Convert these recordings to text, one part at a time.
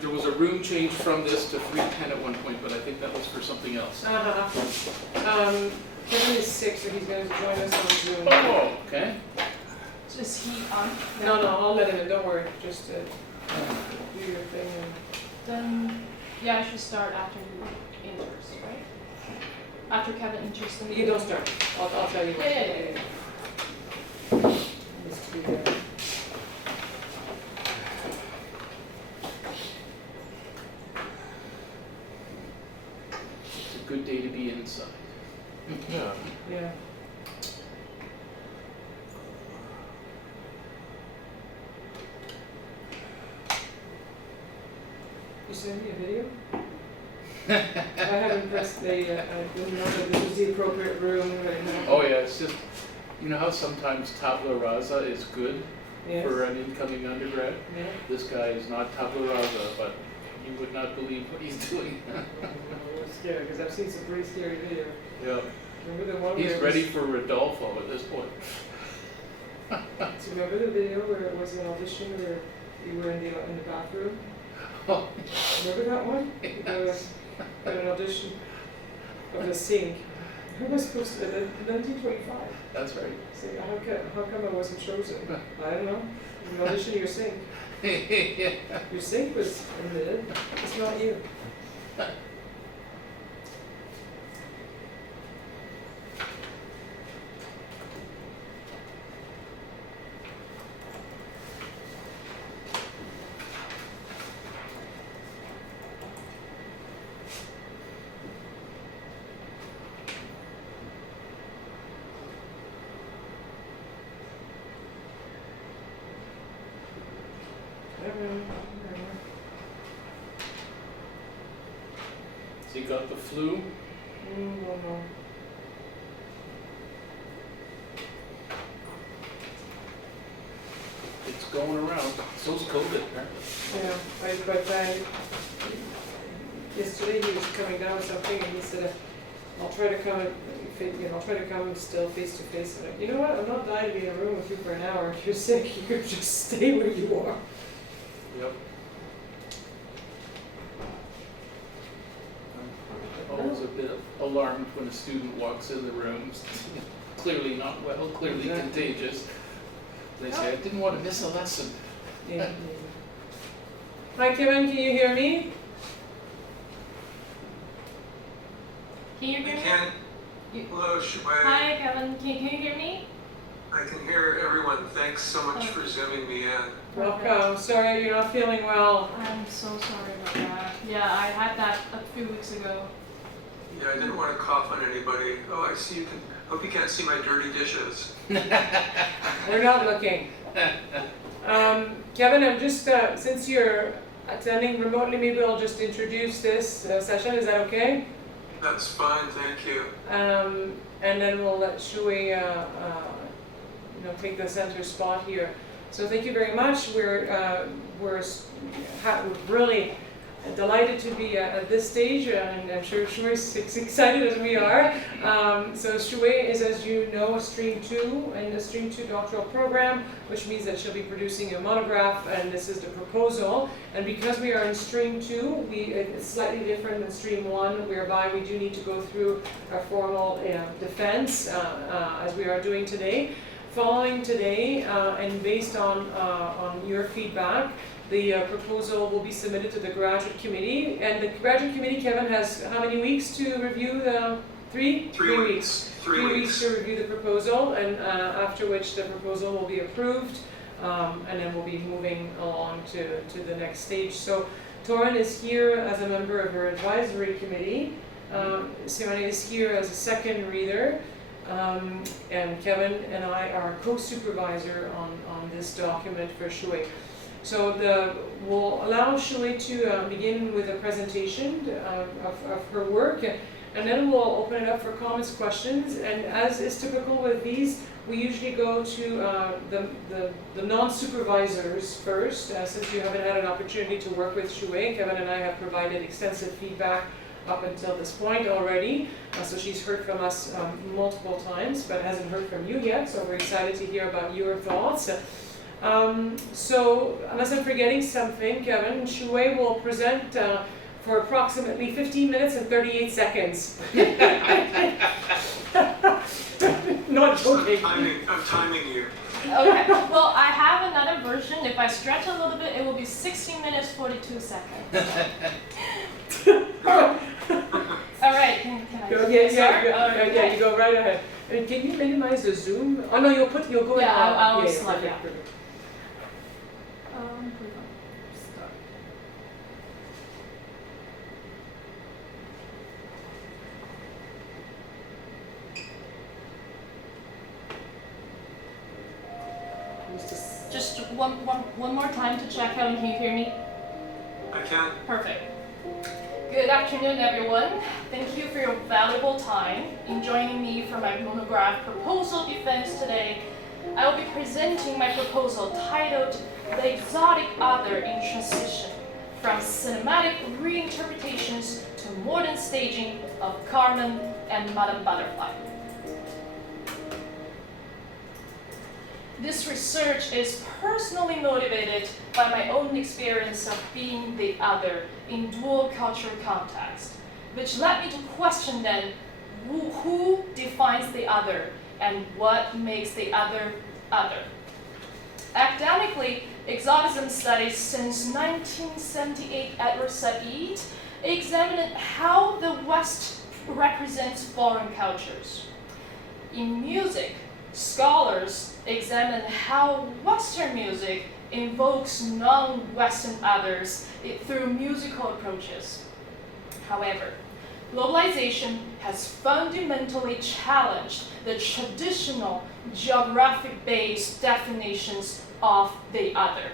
there was a room change from this to 310 at one point, but I think that was for something else. Kevin is sick, so he's going to join us on Zoom. Oh, okay. Is he on? No, I'll let him in, don't worry, just do your thing. Then, yeah, I should start after you intros, right? After Kevin intros them. You don't start, I'll tell you. Yeah. Needs to be there. It's a good day to be inside. Yeah. Yeah. You sent me a video? I haven't pressed the, I didn't know that this was the appropriate room right now. Oh yeah, it's just, you know how sometimes tabula rasa is good Yes. for an incoming undergrad? Yeah. This guy is not tabula rasa, but you would not believe what he's doing. I'm scared, because I've seen some pretty scary video. Yeah. Remember the one He's where it ready was, for Rodolfo at this point. do you remember the video where it was an audition where you were in the bathroom? Oh, Remember that one? Got an audition of the sink. Who was supposed to, 1925. that's right. So how come I wasn't chosen? I don't know. You audition your sink. Yeah. Your sink was admitted. It's not you. So you got the flu? No. It's going around. So's COVID, apparently. Yeah, yesterday he was coming down with something and he said, I'll try to come still face to face. And you know what? I'm not dying to be in a room with you for an hour. If you're sick, you could just stay where you are. Yep. I'm always a bit alarmed when a student walks in the room, clearly not well, clearly Exactly. contagious. They say, I didn't want to miss a lesson. Yeah. Hi, Kevin. Can you hear me? Can you I hear me? can. You- Hello, Shubai. Hi, Kevin. Can you hear me? I can hear everyone. Thanks so much for zooming me in. Welcome. Sorry you're not feeling well. I'm so sorry about that. Yeah, I had that a few weeks ago. Yeah, I didn't want to cough on anybody. Oh, I see you can. Hope you can't see my dirty dishes. We're not looking. Kevin, I'm just, since you're attending remotely, maybe I'll just introduce this session. Is that okay? That's fine, thank you. And then we'll let Shui, take the center spot here. So thank you very much. We're really delighted to be at this stage, and I'm sure Shui is excited as we are. So Shui is, as you know, a Stream 2 in the Stream 2 doctoral program, which means that she'll be producing a monograph, and this is the proposal. And because we are in Stream 2, it's slightly different than Stream 1, whereby we do need to go through a formal defense, as we are doing today. Following today, and based on your feedback, the proposal will be submitted to the graduate committee. And the graduate committee, Kevin, has how many weeks to review the 3 weeks. 3 weeks to review the proposal, and after which the proposal will be approved, and then we'll be moving along to the next stage. So Torin is here as a member of our advisory committee. Simone is here as a second reader. And Kevin and I are co-supervisor on this document for Shui. So we'll allow Shui to begin with a presentation of her work, and then we'll open it up for comments, questions. And as is typical with these, we usually go to the non-supervisors first, since you haven't had an opportunity to work with Shui. Kevin and I have provided extensive feedback up until this point already. So she's heard from us multiple times, but hasn't heard from you yet. So we're excited to hear about your thoughts. So, unless I'm forgetting something, Kevin, Shui will present for approximately 15 minutes and 38 seconds. Not joking. I'm timing you. Okay, well, I have another version. If I stretch a little bit, it will be 16 minutes, 42 seconds. All right, can I Go, start? yeah, you go right ahead. Can you minimize the zoom? Oh no, you'll go in. Yeah, I'll slide, perfect, yeah. perfect. Start. Just one more time to check out. Can you hear me? I can. Perfect. Good afternoon, everyone. Thank you for your valuable time in joining me for my monograph proposal defense today. I will be presenting my proposal titled The Exotic Other in Transition, from Cinematic Reinterpretations to Modern Staging of Carmen and Madame Butterfly. This research is personally motivated by my own experience of being the other in dual cultural context, which led me to question then who defines the other and what makes the other other. Academically, exoticism studies since 1978 Edward Said examined how the West represents foreign cultures. In music, scholars examine how Western music invokes non-Western others through musical approaches. However, globalization has fundamentally challenged the traditional geographic-based definitions of the other.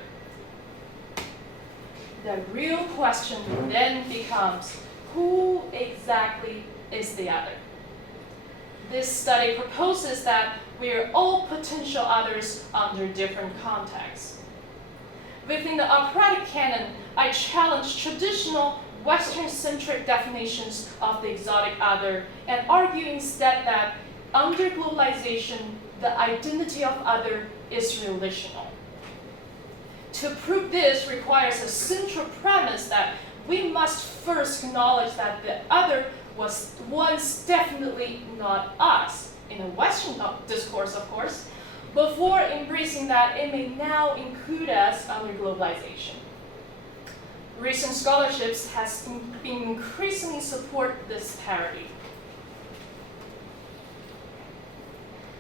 The real question then becomes, who exactly is the other? This study proposes that we are all potential others under different contexts. Within the operatic canon, I challenge traditional Western-centric definitions of the exotic other and argue instead that under globalization, the identity of other is relational. To prove this requires a central premise that we must first acknowledge that the other was once definitely not us, in a Western discourse, of course, before embracing that it may now include us under globalization. Recent scholarships has been increasingly support this parity.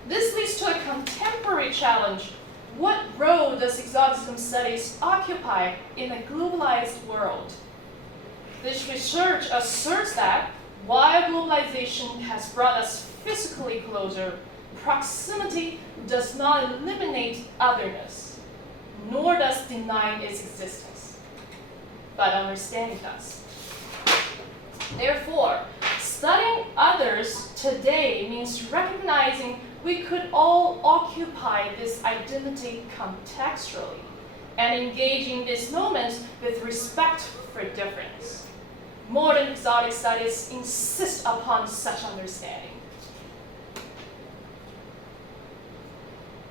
This leads to a contemporary challenge. What role does exoticism studies occupy in a globalized world? This research asserts that while globalization has brought us physically closer, proximity does not eliminate otherness, nor does deny its existence, but understanding does. Therefore, studying others today means recognizing we could all occupy this identity contextually and engaging these moments with respect for difference. Modern exotic studies insist upon such understanding.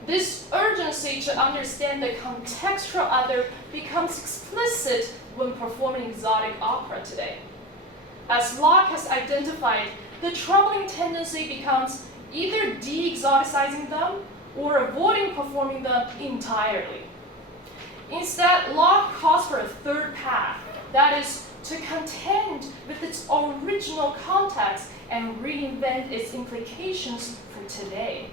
This urgency to understand the contextual other becomes explicit when performing exotic opera today. As Locke has identified, the troubling tendency becomes either de-exoticizing them or avoiding performing them entirely. Instead, Locke calls for a third path, that is, to contend with its original context and reinvent its implications for today.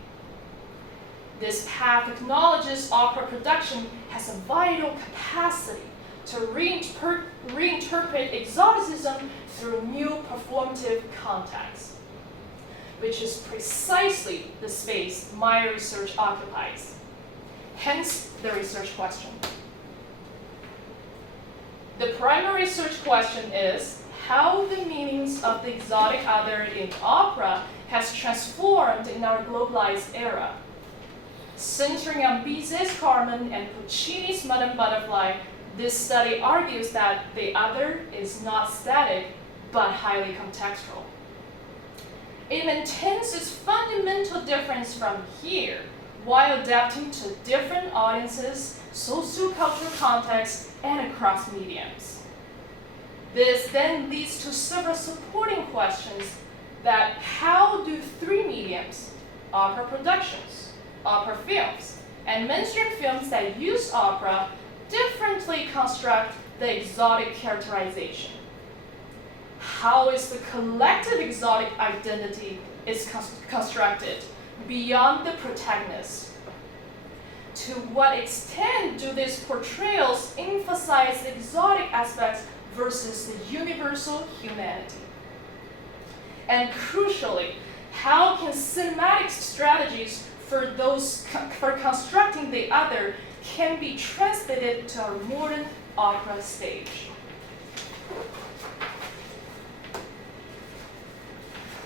This path acknowledges opera production has a vital capacity to reinterpret exoticism through new performative contexts, which is precisely the space my research occupies. Hence the research question. The primary research question is how the meanings of the exotic other in opera has transformed in our globalized era. Centering on Bizet's Carmen and Puccini's Madame Butterfly, this study argues that the other is not static, but highly contextual. It maintains its fundamental difference from here, while adapting to different audiences, sociocultural contexts, and across mediums. This then leads to several supporting questions that how do three mediums, opera productions, opera films, and mainstream films that use opera differently construct the exotic characterization? How is the collective exotic identity is constructed beyond the protagonist? To what extent do these portrayals emphasize the exotic aspects versus the universal humanity? And crucially, how can cinematic strategies for constructing the other can be translated to our modern opera stage?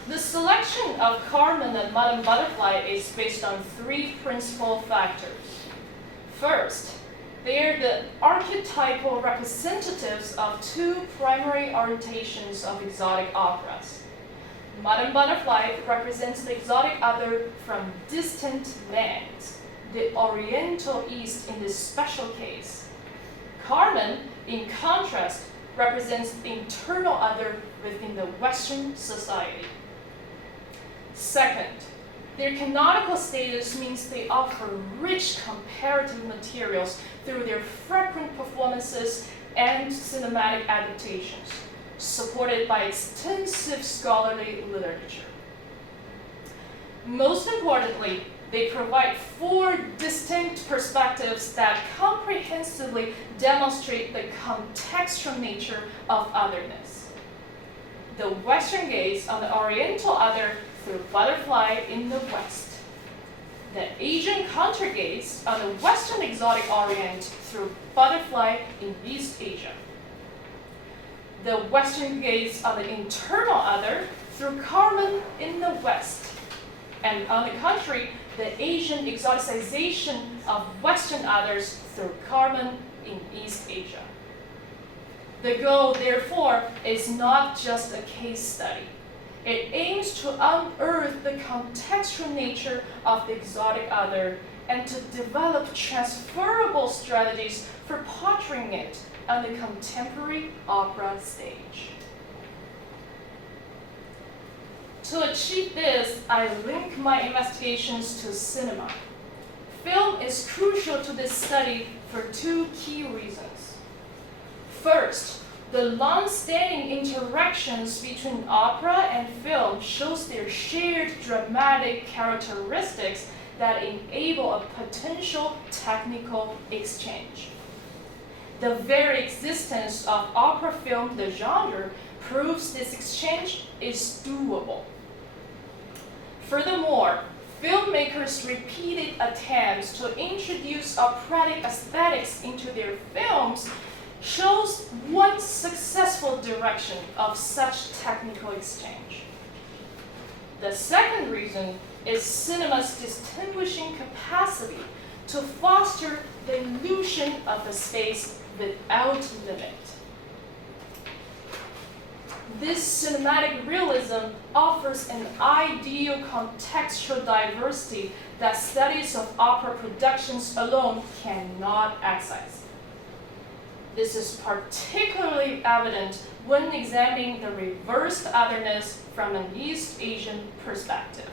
The selection of Carmen and Madame Butterfly is based on three principal factors. First, they are the archetypal representatives of two primary orientations of exotic operas. Madame Butterfly represents the exotic other from distant lands, the Oriental East in this special case. Carmen, in contrast, represents the internal other within the Western society. Second, their canonical status means they offer rich comparative materials through their frequent performances and cinematic adaptations, supported by extensive scholarly literature. Most importantly, they provide four distinct perspectives that comprehensively demonstrate the contextual nature of otherness. The Western gaze on the Oriental other through Butterfly in the West. The Asian counter-gaze on the Western exotic Orient through Butterfly in East Asia. The Western gaze on the internal other through Carmen in the West. And on the contrary, the Asian exoticization of Western others through Carmen in East Asia. The goal, therefore, is not just a case study. It aims to unearth the contextual nature of the exotic other and to develop transferable strategies for portraying it on the contemporary opera stage. To achieve this, I link my investigations to cinema. Film is crucial to this study for two key reasons. First, the long-standing interactions between opera and film shows their shared dramatic characteristics that enable a potential technical exchange. The very existence of opera film, the genre, proves this exchange is doable. Furthermore, filmmakers' repeated attempts to introduce operatic aesthetics into their films shows one successful direction of such technical exchange. The second reason is cinema's distinguishing capacity to foster the illusion of a space without limit. This cinematic realism offers an ideal contextual diversity that studies of opera productions alone cannot access. This is particularly evident when examining the reversed otherness from an East Asian perspective.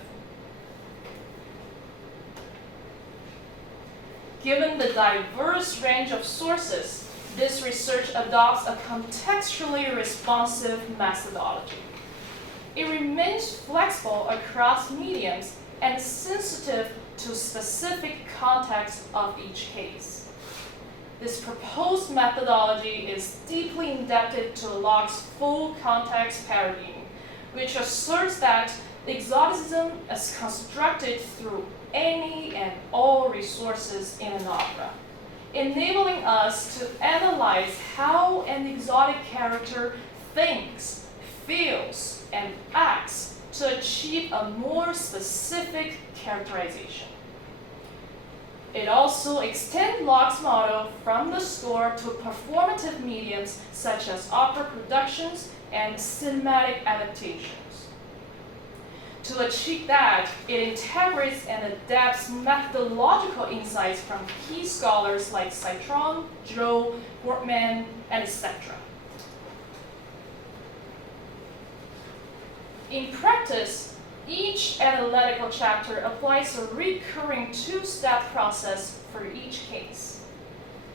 Given the diverse range of sources, this research adopts a contextually responsive methodology. It remains flexible across mediums and sensitive to specific context of each case. This proposed methodology is deeply indebted to Locke's full context paradigm, which asserts that exoticism is constructed through any and all resources in an opera, enabling us to analyze how an exotic character thinks, feels, and acts to achieve a more specific characterization. It also extends Locke's model from the score to performative mediums such as opera productions and cinematic adaptations. To achieve that, it integrates and adapts methodological insights from key scholars like Citron, Zhou, Wortman, and etc. In practice, each analytical chapter applies a recurring two-step process for each case.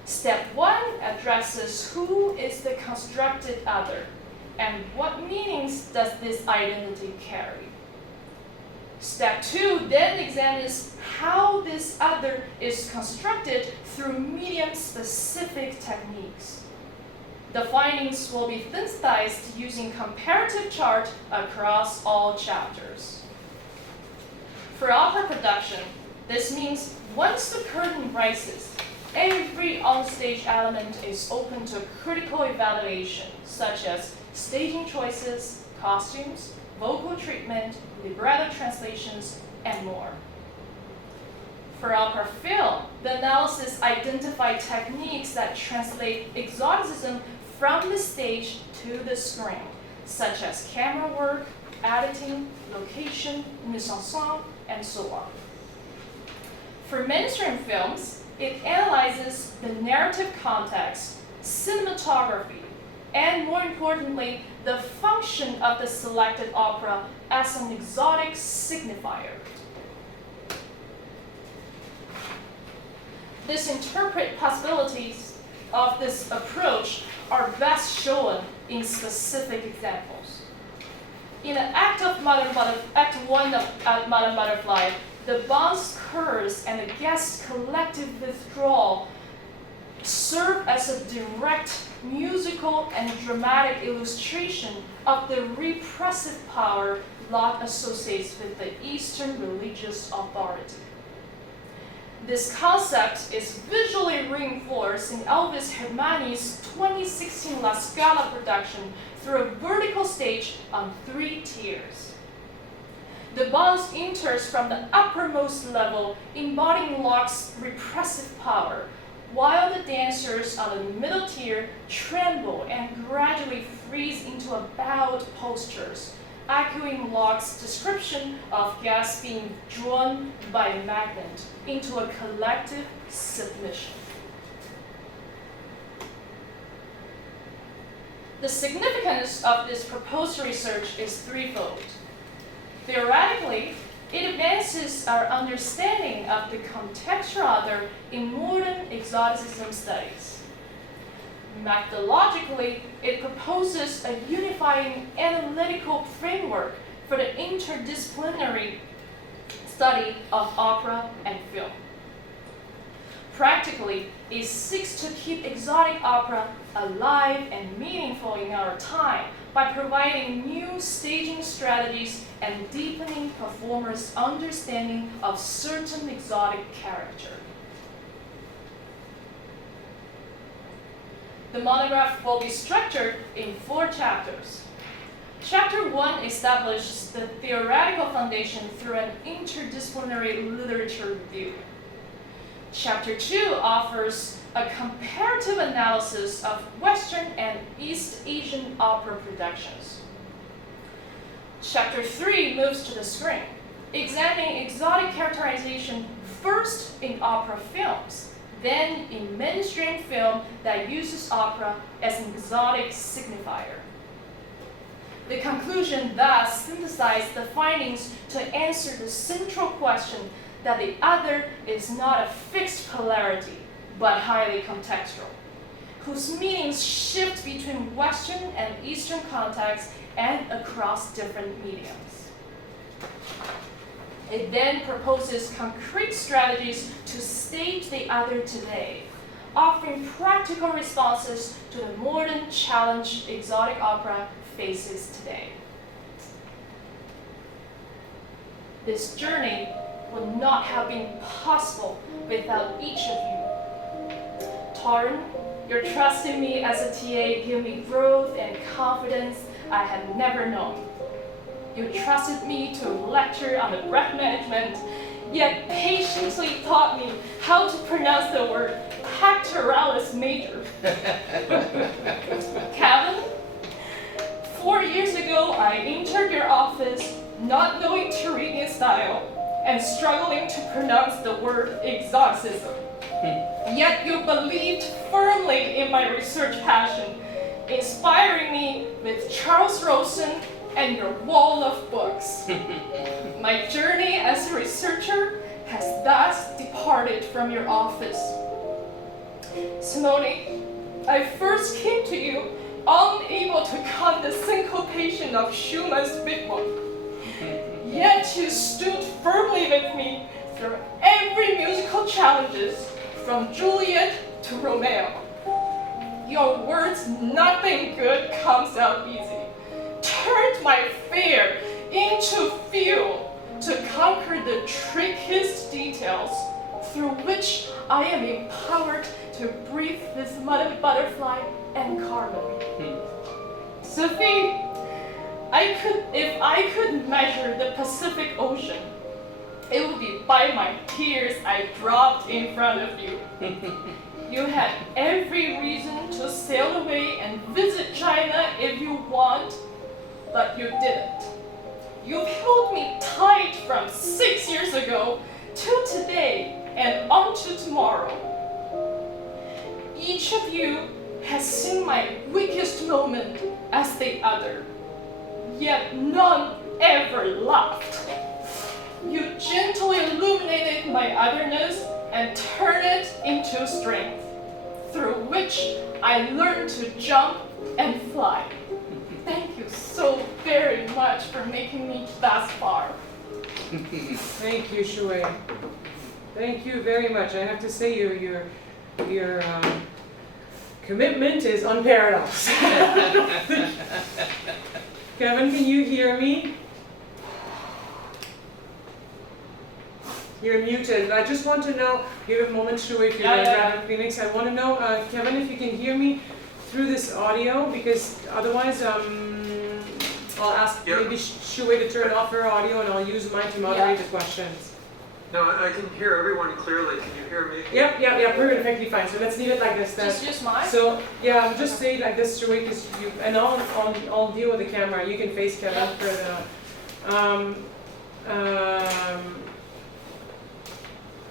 Step 1 addresses who is the constructed other and what meanings does this identity carry. Step 2 then examines how this other is constructed through medium-specific techniques. The findings will be synthesized using comparative chart across all chapters. For opera production, this means once the curtain rises, every onstage element is open to critical evaluation, such as staging choices, costumes, vocal treatment, libretto translations, and more. For opera film, the analysis identified techniques that translate exoticism from the stage to the screen, such as camera work, editing, location, mise en scène, and so on. For mainstream films, it analyzes the narrative context, cinematography, and more importantly, the function of the selected opera as an exotic signifier. This interpret possibilities of this approach are best shown in specific examples. In the Act 1 of Madame Butterfly, the Bond's curse and the guest's collective withdrawal serve as a direct musical and dramatic illustration of the repressive power Locke associates with the Eastern religious authority. This concept is visually reinforced in Elvis Hermani's 2016 La Scala production through a vertical stage on 3 tiers. The bonds enters from the uppermost level, embodying Locke's repressive power, while the dancers on the middle tier tremble and gradually freeze into a bowed postures, echoing Locke's description of gas being drawn by a magnet into a collective submission. The significance of this proposed research is threefold. Theoretically, it advances our understanding of the contextual other in modern exoticism studies. Methodologically, it proposes a unifying analytical framework for the interdisciplinary study of opera and film. Practically, it seeks to keep exotic opera alive and meaningful in our time by providing new staging strategies and deepening performers' understanding of certain exotic character. The monograph will be structured in 4 chapters. Chapter 1 establishes the theoretical foundation through an interdisciplinary literature review. Chapter 2 offers a comparative analysis of Western and East Asian opera productions. Chapter 3 moves to the screen, examining exotic characterization first in opera films, then in mainstream film that uses opera as an exotic signifier. The conclusion thus synthesizes the findings to answer the central question that the other is not a fixed polarity, but highly contextual, whose meanings shift between Western and Eastern contexts and across different mediums. It then proposes concrete strategies to stage the other today, offering practical responses to the modern challenge exotic opera faces today. This journey would not have been possible without each of you. Taryn, your trust in me as a TA gave me growth and confidence I had never known. You trusted me to lecture on the breath management, yet patiently taught me how to pronounce the word pectoralis major. Kevin, 4 years ago I entered your office not knowing Turanian style, and struggling to pronounce the word exorcism. Yet you believed firmly in my research passion, inspiring me with Charles Rosen and your wall of books. My journey as a researcher has thus departed from your office. Simone, I first came to you unable to calm the syncopation of Schumann's Widmung. Yet you stood firmly with me through every musical challenges, from Juliet to Romeo. Your words, nothing good comes out easy, turned my fear into fuel to conquer the trickiest details, through which I am empowered to breathe with Madame Butterfly and Carmen. Sophie, if I could measure the Pacific Ocean, it would be by my tears I dropped in front of you. You had every reason to sail away and visit China if you want, but you didn't. You've held me tight from 6 years ago to today and on to tomorrow. Each of you has seen my weakest moment as the other, yet none ever laughed. You gently illuminated my otherness and turned it into strength, through which I learned to jump and fly. Thank you so very much for making me thus far. Thank you, Shui. Thank you very much. I have to say your commitment is unparalleled. Kevin, can you hear me? You're muted. I just want to know, give a moment, Shui, if you're going to grab a Phoenix. I want to know, Kevin, if you can hear me through this audio, because otherwise I'll ask maybe Shui to turn off her audio and I'll use mine to moderate the questions. No, I can hear everyone clearly. Can you hear me? Yep, perfectly fine. So let's leave it like this then. Just use mine? So, yeah, just say it like this, Shui, because you, and I'll deal with the camera. You can face Kevin for the,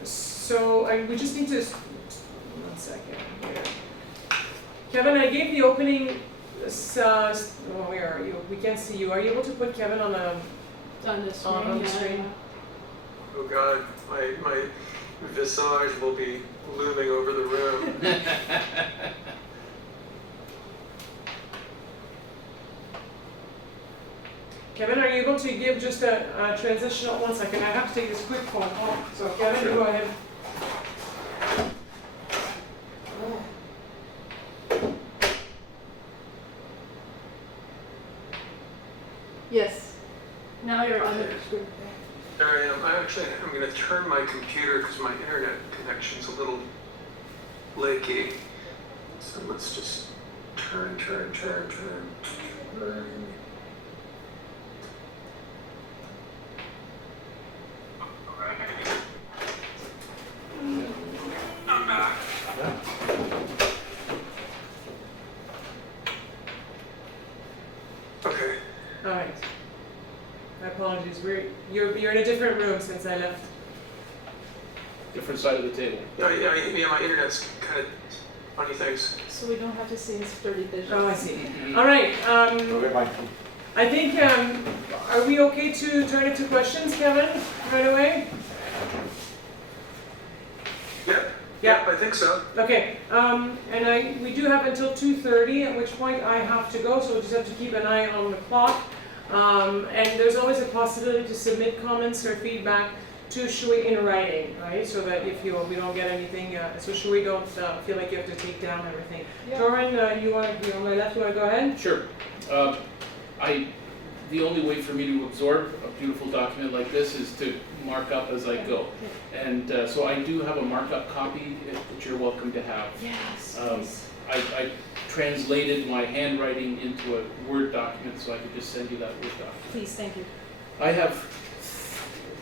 so we just need to, 1 second here. Kevin, I gave the opening, where are you? We can't see you. Are you able to put Kevin on the screen? On the screen? Oh God, my visage will be looming over the room. Kevin, are you able to give just a transitional, 1 second, I have to take this quick phone call. So Kevin, Sure. go ahead. Yes. Now you're on the screen. There I am. I'm going to turn my computer because my internet connection's a little flaky. So let's just turn. I'm back. Okay. All right. My apologies. You're in a different room since I left. Different side of the table. Yeah, my internet's kind of funny things. So we don't have to see his dirty dishes. Oh, I see. All right. I think, are we okay to turn it to questions, Kevin, right away? Yep. Yeah. Yep, I think so. Okay. And we do have until 2:30, at which point I have to go, so we just have to keep an eye on the clock. And there's always a possibility to submit comments or feedback to Shui in writing, right? So that if we don't get anything, so Shui don't feel like you have to take down everything. Yeah. Joran, you want to be on my left? You want to go ahead? Sure. The only way for me to absorb a beautiful document like this is to mark up as I go. And so I do have a markup copy that you're welcome to have. Yes. I translated my handwriting into a Word document so I could just send you that Word document. Please, thank you. I have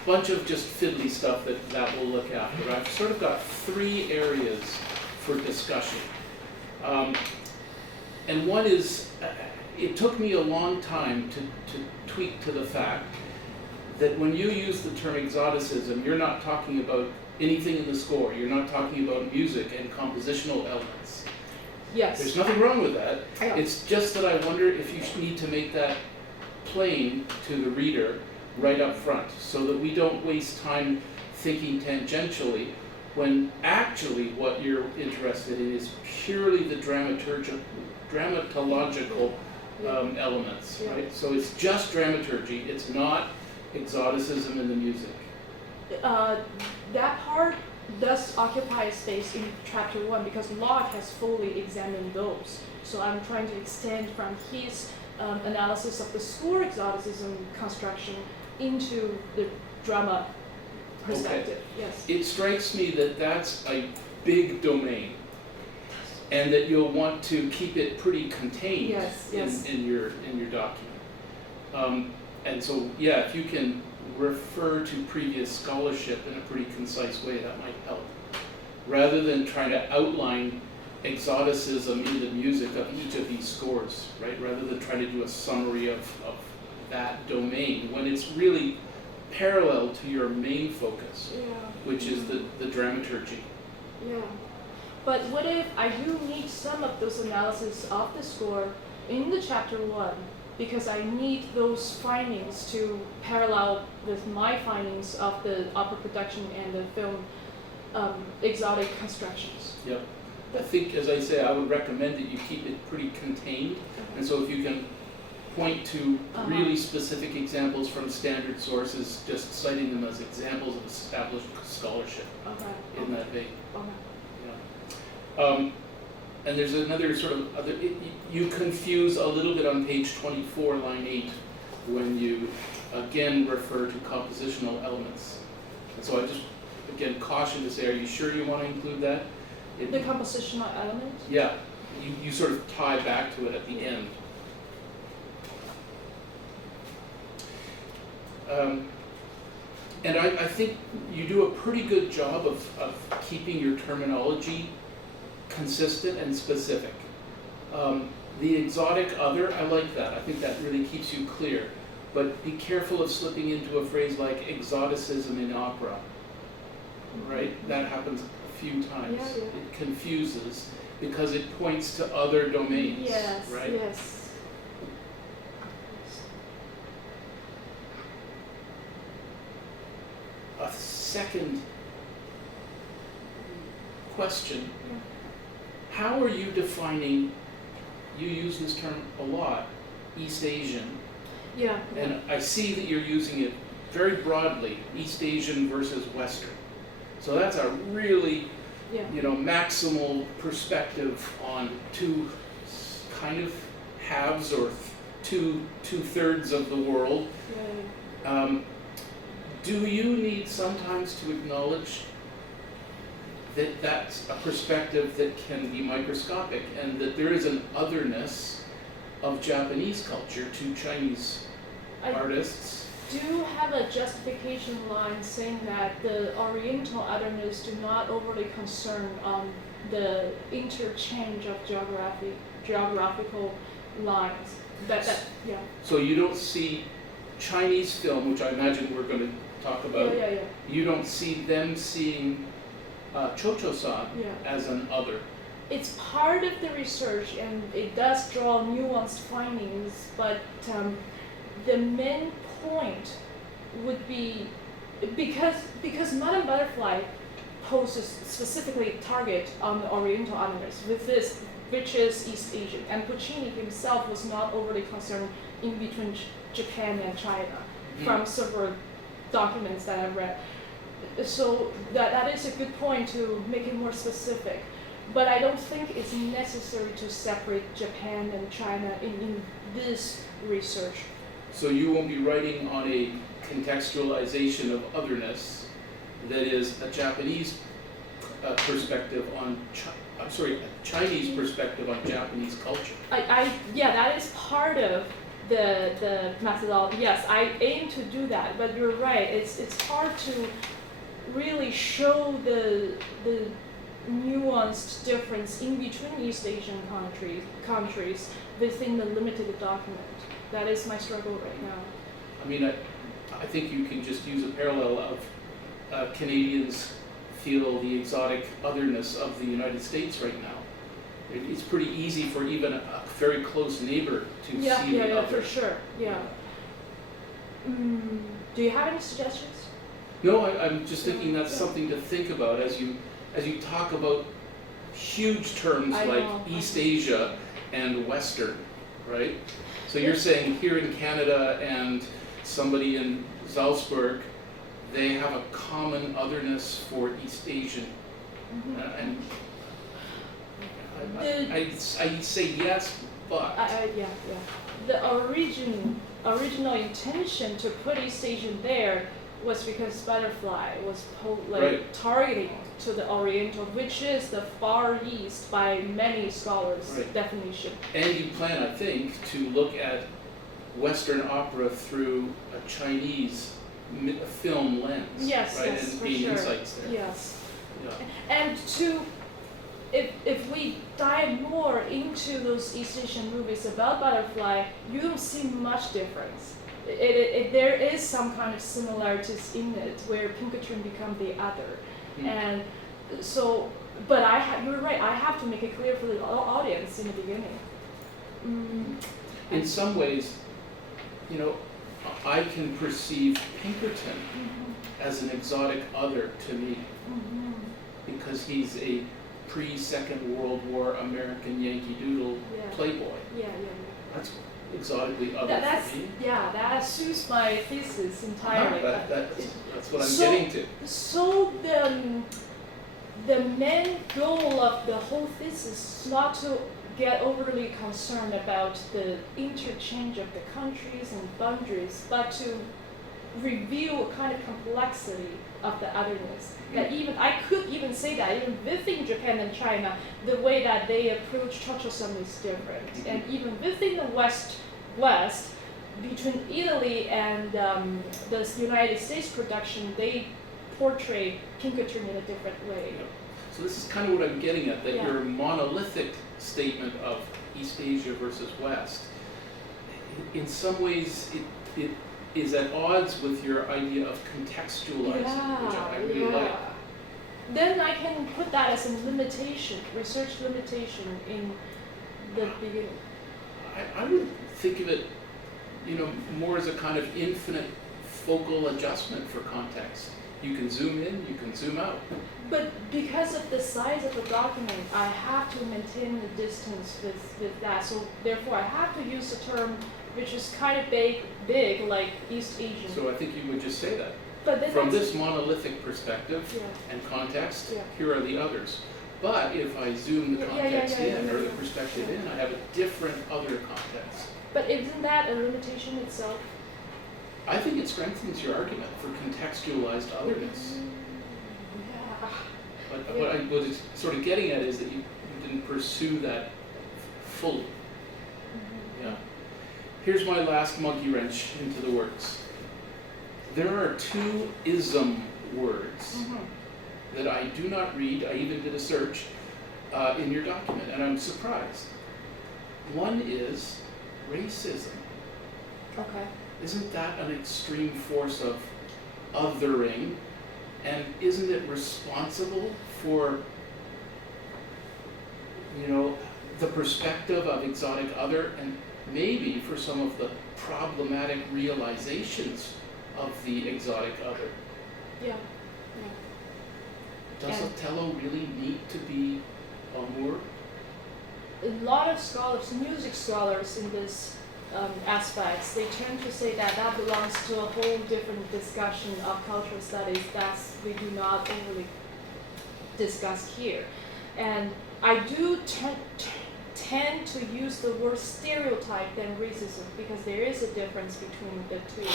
a bunch of just fiddly stuff that we'll look after. I've sort of got 3 areas for discussion. And one is, it took me a long time to tweak to the fact that when you use the term exoticism, you're not talking about anything in the score. You're not talking about music and compositional elements. Yes. There's nothing wrong with that. Yeah. It's just that I wonder if you need to make that plain to the reader right up front, so that we don't waste time thinking tangentially when actually what you're interested in is purely the dramatological elements, Yeah. right? So it's just dramaturgy, it's not exoticism in the music. That part does occupy space in chapter 1 because Locke has fully examined those. So I'm trying to extend from his analysis of the score exoticism construction into the drama perspective. Yes. It strikes me that that's a big domain, and that you'll want to keep it pretty contained Yes, yes. in your document. And so, yeah, if you can refer to previous scholarship in a pretty concise way, that might help. Rather than trying to outline exoticism in the music of each of these scores, right? Rather than trying to do a summary of that domain, when it's really parallel to your main focus, Yeah. which is the dramaturgy. Yeah. But what if I do need some of those analysis of the score in the chapter 1 because I need those findings to parallel with my findings of the opera production and the film exotic constructions. Yep. I think, as I say, I would recommend that you keep it pretty contained. And so if you can point to really specific examples from standard sources, just citing them as examples of established scholarship Okay. in that vein. Okay. And there's another sort of other, you confuse a little bit on page 24, line 8, when you again refer to compositional elements. And so I just, again, caution to say, are you sure you want to include that? The compositional element? Yeah, you sort of tie back to it at the end. And I think you do a pretty good job of keeping your terminology consistent and specific. The exotic other, I like that. I think that really keeps you clear. But be careful of slipping into a phrase like exoticism in opera, right? That happens a few times. Yeah, yeah. It confuses because it points to other domains, Yes. right? Yes. A second question, how are you defining, you use this term a lot, East Asian, Yeah. and I see that you're using it very broadly, East Asian versus Western. So that's a really, Yeah. maximal perspective on two kind of halves or two-thirds of the world. Yeah. Do you need sometimes to acknowledge that that's a perspective that can be microscopic and that there is an otherness of Japanese culture to Chinese I artists? do have a justification line saying that the Oriental otherness do not overly concern the interchange of geographical lines. Yeah. So you don't see Chinese film, which I imagine we're going to talk about, Yeah. you don't see them seeing Cho-Cho-san Yeah. as an other. It's part of the research and it does draw nuanced findings, but the main point would be because Madame Butterfly poses specifically target on the Oriental otherness with this, which is East Asian, and Puccini himself was not overly concerned in between Japan and China from several documents that I've read. So that is a good point to make it more specific. But I don't think it's necessary to separate Japan and China in this research. So you won't be writing on a contextualization of otherness that is a Japanese perspective on, a Chinese perspective on Japanese culture. Yeah, that is part of the methodology. Yes, I aim to do that, but you're right. It's hard to really show the nuanced difference in between East Asian countries within the limited document. That is my struggle right now. I mean, I think you can just use a parallel of Canadians feel the exotic otherness of the United States right now. It's pretty easy for even a very close neighbor to Yeah, see the other. for sure. Yeah. Do you have any suggestions? No, I'm just thinking that's something to think about as you talk about huge terms I like know. East Asia and Western, right? So you're saying here in Canada and somebody in Salzburg, they have a common otherness for East Asian, and I say yes, but Yeah. The original intention to put East Asian there was because butterfly was Right. targeting to the Oriental, which is the Far East by many scholars' Right. definition. and you plan, I think, to look at Western opera through a Chinese film lens, Yes, right, yes, and for gain sure. insights there. Yes. Yeah. And if we dive more into those East Asian movies about butterfly, you don't see much difference. There is some kind of similarities in it where Pinkerton become the other, Mm. and so. But you're right. I have to make it clear for the audience in the beginning. In some ways, you know, I can perceive Pinkerton as an exotic other to me because he's a pre-Second World War American Yankee Doodle Yeah. playboy. Yeah. That's exotically other That's for me. that suits my thesis entirely. That's what I'm So- getting to. So the main goal of the whole thesis is not to get overly concerned about the interchange of the countries and boundaries, but to reveal a kind of complexity of the otherness. That even I could even say that even within Japan and China, the way that they approach Churchism is different, and even within the West, between Italy and the United States production, they portray Pinkerton in a different way. So this is kind of what I'm getting at, that Yeah. your monolithic statement of East Asia versus West, in some ways it is at odds with your idea of contextualizing, which I really like. Then I can put that as a limitation, research limitation in the beginning. I would think of it, you know, more as a kind of infinite focal adjustment for context. You can zoom in, you can zoom out. But because of the size of the document, I have to maintain the distance with that. So therefore, I have to use a term which is kind of big like East Asian. So I think you would just say that. But then From that's- this monolithic perspective Yeah. and context, Yeah. here are the others. But if I zoom the Yeah, context in, or the yeah. perspective Yeah. in, I have a different other context. But isn't that a limitation itself? I think it strengthens your argument for contextualized otherness. Yeah. But what I was sort of getting at is that you didn't pursue that fully. Yeah. Here's my last monkey wrench into the works. There are two ism words that I do not read. I even did a search in your document, and I'm surprised. One is racism. Okay. Isn't that an extreme force of othering? And isn't it responsible for, you know, the perspective of exotic other, and maybe for some of the problematic realizations of the exotic other? Yeah. Does And- Othello really need to be Amour? A lot of scholars, music scholars in this aspects, they tend to say that that belongs to a whole different discussion of cultural studies that we do not overly discuss here. And I do tend to use the word stereotype than racism because there is a difference between the two.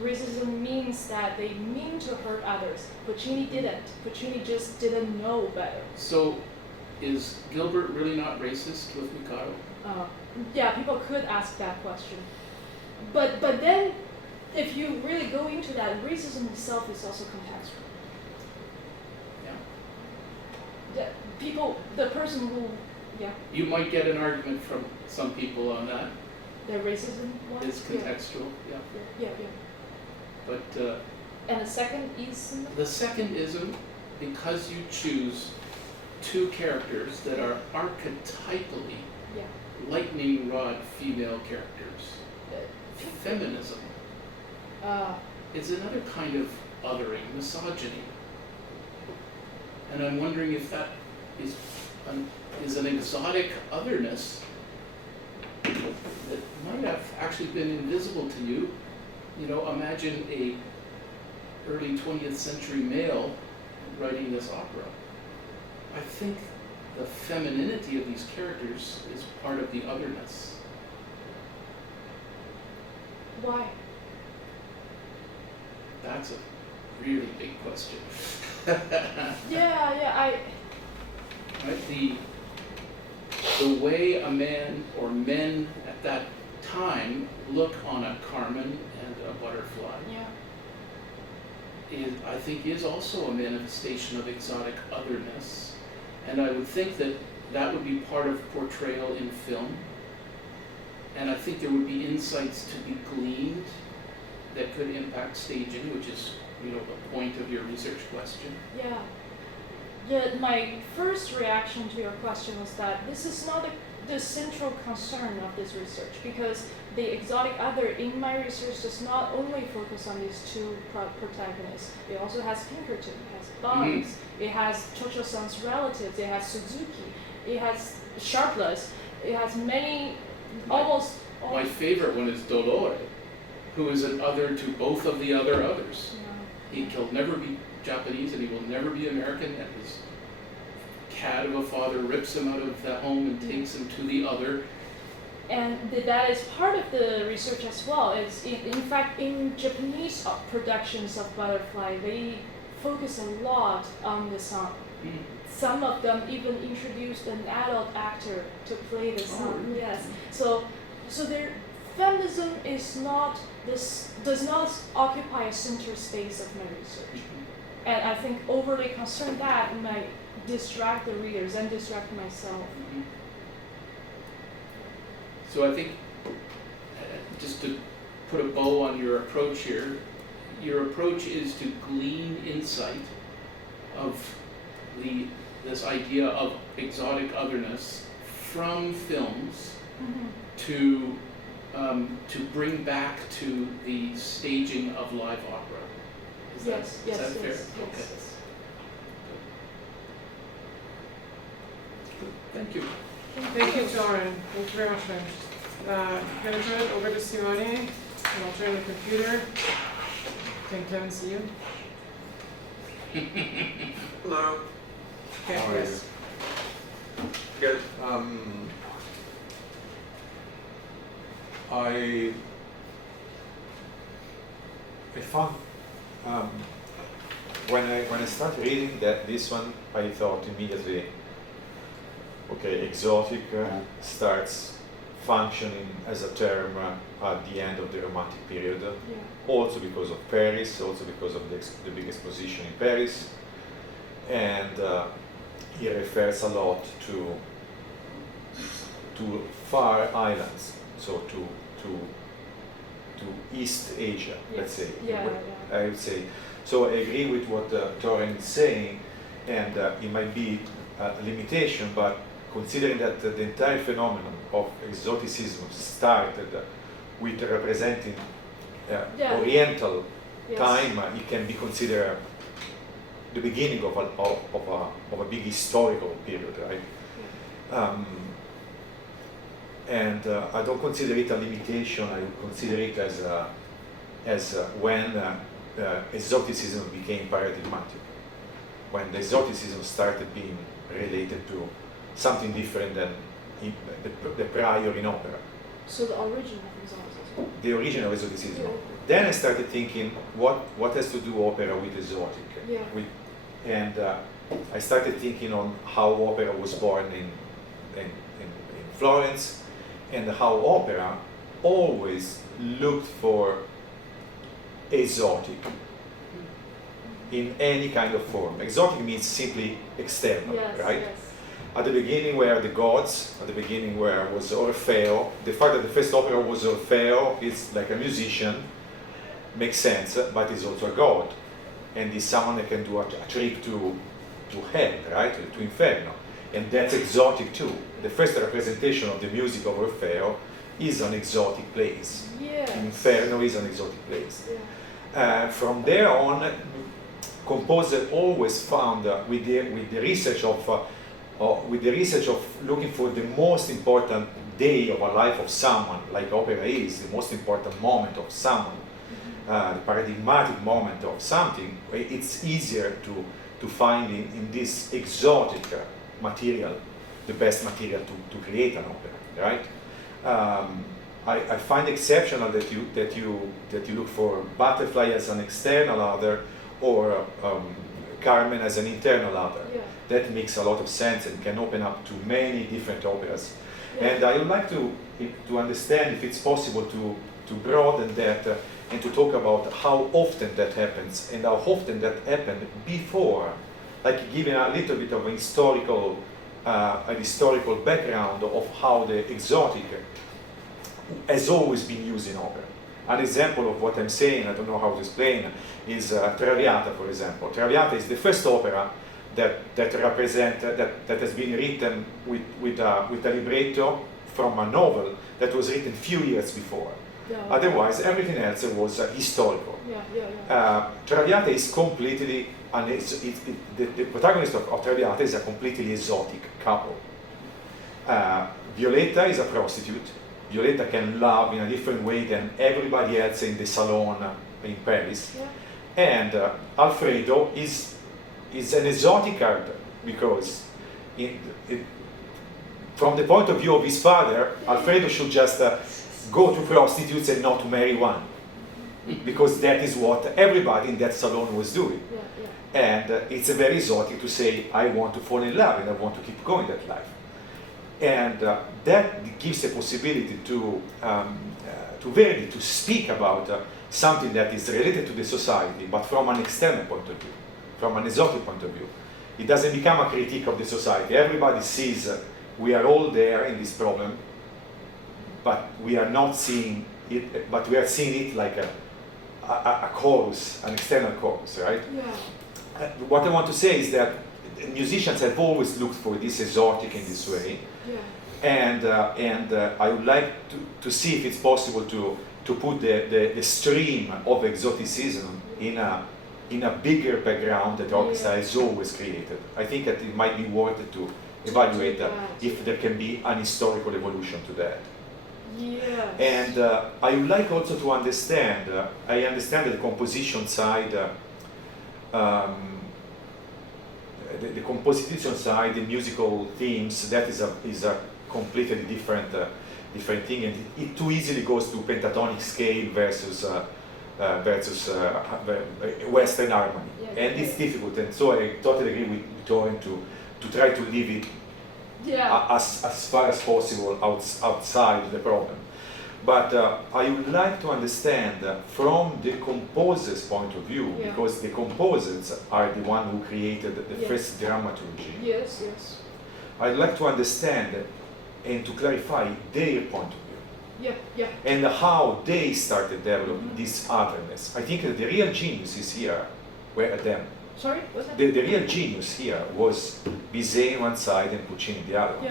Racism means that they mean to hurt others. Puccini didn't. Puccini just didn't know better. So, is Gilbert really not racist with Mikado? Yeah, people could ask that question. But then, if you really go into that, racism itself is also contextual. Yeah. The person who, yeah, You might get an argument from some people on that. the racism one. It's contextual, yeah. Yeah. But And the second is the second ism, because you choose two characters that are archetypally yeah. lightning rod female characters. Feminism is another kind of othering, misogyny. And I'm wondering if that is an exotic otherness that might have actually been invisible to you. You know, imagine a early 20th century male writing this opera. I think the femininity of these characters is part of the otherness. Why? That's a really big question. Yeah. Right? The way a man or men at that time look on a Carmen and a butterfly Yeah. I think is also a manifestation of exotic otherness. And I would think that that would be part of portrayal in film. And I think there would be insights to be gleaned that could impact staging, which is, you know, the point of your research question. Yeah. Yeah, my first reaction to your question was that this is not the central concern of this research, because the exotic other in my research does not only focus on these two protagonists. It also has Pinkerton, it has Barnes, it has Cho-Cho-san's relatives, it has Suzuki, it has Sharpless, it has many, almost all. My favorite one is Dolore, who is an other to both of the other others. He'll never be Japanese and he will never be American, and his cad of a father rips him out of that home and takes him to the other. And that is part of the research as well. It's in fact in Japanese productions of Butterfly, they focus a lot on the son. Some of them even introduced an adult actor to play the son. really? Yes. So their feminism is not does not occupy a center space of my research. And I think overly concerned that might distract the readers and distract myself. So I think, just to put a bow on your approach here, your approach is to glean insight of this idea of exotic otherness from films to bring back to the staging of live opera. Is that fair? Yes. Okay. Thank you. Thank you, Torin. Thank you very much, Rich. Going to turn it over to Simone, and I'll turn the computer. Can Kevin see you? Hello. Okay, How are yes. Good. I found when I started reading this one, I thought immediately, okay, exotic starts functioning as a term at the end of the Romantic period, also because of Paris, also because of the big exposition in Paris, and it refers a lot to far islands, so to East Asia, let's say. I would say. So I agree with what Torin is saying, and it might be a limitation, but considering that the entire phenomenon of exoticism started with representing Oriental time, it can be considered the beginning of a big historical period, right? And I don't consider it a limitation. I would consider it as when exoticism became paradigmatic, when the exoticism started being related to something different than the prior in opera. So the origin of exoticism. The origin of exoticism. Then I started thinking, what has to do opera with exotic? And I started thinking on how opera was born in Florence, and how opera always looked for exotic in any kind of form. Exotic means simply external, right? Yes. At the beginning were the gods, at the beginning was Orfeo. The fact that the first opera was Orfeo is like a musician, makes sense, but is also a god, and is someone that can do a trip to hell, right, to Inferno, and that's exotic too. The first representation of the music of Orfeo is an exotic place. Yes. Inferno is an exotic place. Yeah. From there on, composer always found with the research of looking for the most important day of a life of someone, like opera is the most important moment of someone, the paradigmatic moment of something. It's easier to find in this exotic material the best material to create an opera, right? I find exceptional that you look for Butterfly as an external other or Carmen as an internal other. Yeah. That makes a lot of sense and can open up to many different operas. Yeah. And I would like to understand if it's possible to broaden that and to talk about how often that happens and how often that happened before, like giving a little bit of a historical background of how the exotic has always been used in opera. An example of what I'm saying, I don't know how to explain, is Traviata, for example. Traviata is the first opera that has been written with a libretto from a novel that was written few years before. Yeah. Otherwise, everything else was historical. Yeah. Traviata is completely, the protagonist of Traviata is a completely exotic couple. Violetta is a prostitute. Violetta can love in a different way than everybody else in the salon in Paris. Yeah. And Alfredo is an exotic character because from the point of view of his father, Alfredo should just go to prostitutes and not marry one, because that is what everybody in that salon was doing. Yeah. And it's very exotic to say, I want to fall in love and I want to keep going that life. And that gives a possibility to Verdi to speak about something that is related to the society, but from an external point of view, from an exotic point of view. It doesn't become a critique of the society. Everybody sees we are all there in this problem, but we are not seeing it, but we are seeing it like a chorus, an external chorus, right? Yeah. What I want to say is that musicians have always looked for this exotic in this way. Yeah. And I would like to see if it's possible to put the stream of exoticism in a bigger background that orchestra has always created. I think that it might be worth it to evaluate if there can be an historical evolution to that. Yes. And I would like also to understand, I understand the composition side, the composition side, the musical themes, that is a completely different thing, and it too easily goes to pentatonic scale versus Western harmony, and it's difficult. And so I totally agree with Torin to try to leave it as far as possible outside the problem. But I would like to understand from the composer's point of view, because the composers are the one who created the first dramaturgy. Yes. I'd like to understand and to clarify their point of view. Yeah. And how they started developing this otherness. I think that the real genius is here, were them. Sorry, what's that? The real genius here was Bizet on one side and Puccini the other one.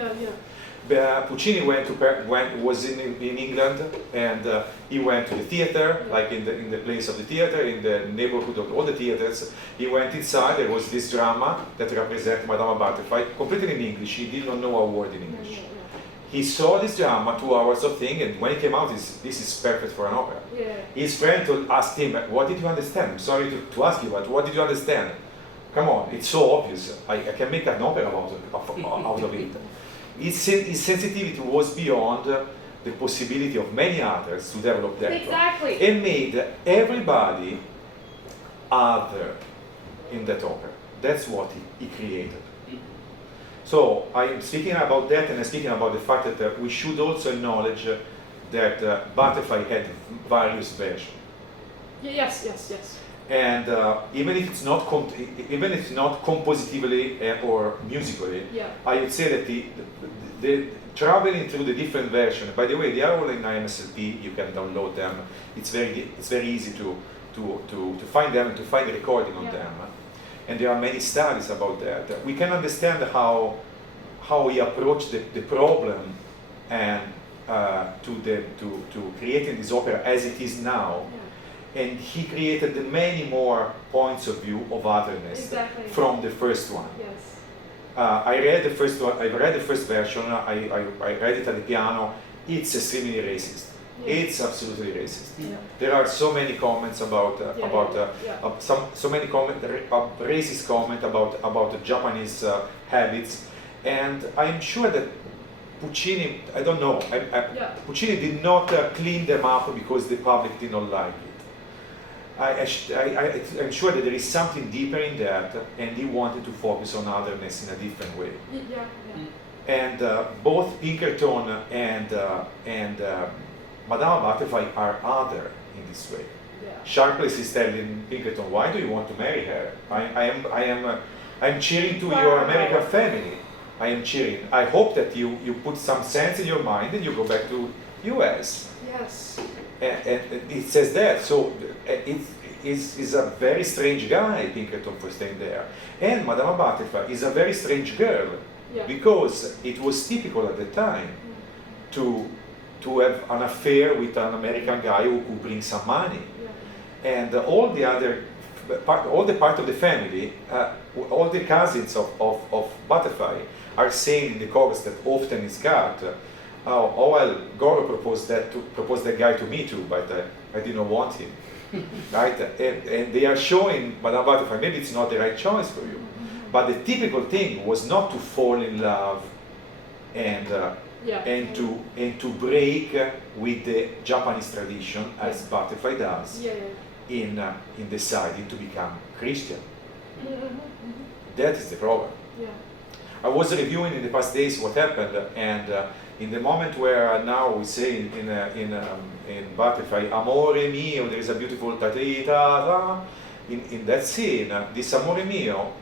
Yeah. Puccini was in England, and he went to the theater, like in the place of the theater, in the neighborhood of all the theaters. He went inside. There was this drama that represented Madama Butterfly, completely in English. He did not know a word in English. Yeah. He saw this drama, 2 hours of thing, and when he came out, this is perfect for an opera. Yeah. His friend asked him, "What did you understand?" I'm sorry to ask you, but what did you understand? Come on, it's so obvious. I can make an opera out of it. His sensitivity was beyond the possibility of many others to develop that. Exactly. And made everybody other in that opera. That's what he created. So I'm speaking about that, and I'm speaking about the fact that we should also acknowledge that Butterfly had various versions. Yes. And even if it's not compositively or musically, Yeah. I would say that the traveling through the different versions. By the way, they are all in IMSLP. You can download them. It's very easy to find them and to find the recording on Yeah. them. And there are many studies about that. We can understand how he approached the problem and to creating this opera as it is now. Yeah. And he created many more points of view of otherness Exactly. from the first one. Yes. I read the first one. I read the first version. I read it at the piano. It's extremely racist. Yeah. It's absolutely racist. Yeah. There are so many comments about Yeah. so many racist comment about the Japanese habits, and I'm sure that Puccini. I don't know. Yeah. Puccini did not clean them up because the public did not like it. I'm sure that there is something deeper in that, and he wanted to focus on otherness in a different way. Yeah. And both Pinkerton and Madame Butterfly are other in this way. Yeah. Sharpless is telling Pinkerton, "Why do you want to marry her? I'm cheering to your American family. I am cheering. I hope that you put some sense in your mind and you go back to U.S." Yes. And it says that. So it is a very strange guy, Pinkerton, for staying there. And Madame Butterfly is a very strange girl, Yeah. because it was typical at the time to have an affair with an American guy who could bring some money. Yeah. And all the part of the family, all the cousins of Butterfly are saying in the chorus that often is got, oh well, Goro proposed that guy to me too, but I didn't want him. Right? And they are showing Madame Butterfly, maybe it's not the right choice for you. But the typical thing was not to fall in love and to break with the Japanese tradition, as Butterfly does, Yeah. in deciding to become Christian. Mm-hmm. That is the problem. Yeah. I was reviewing in the past days what happened, and in the moment where now we say in Butterfly, "Amore mio," there is a beautiful ta-ta-ta. In that scene, this "Amore mio"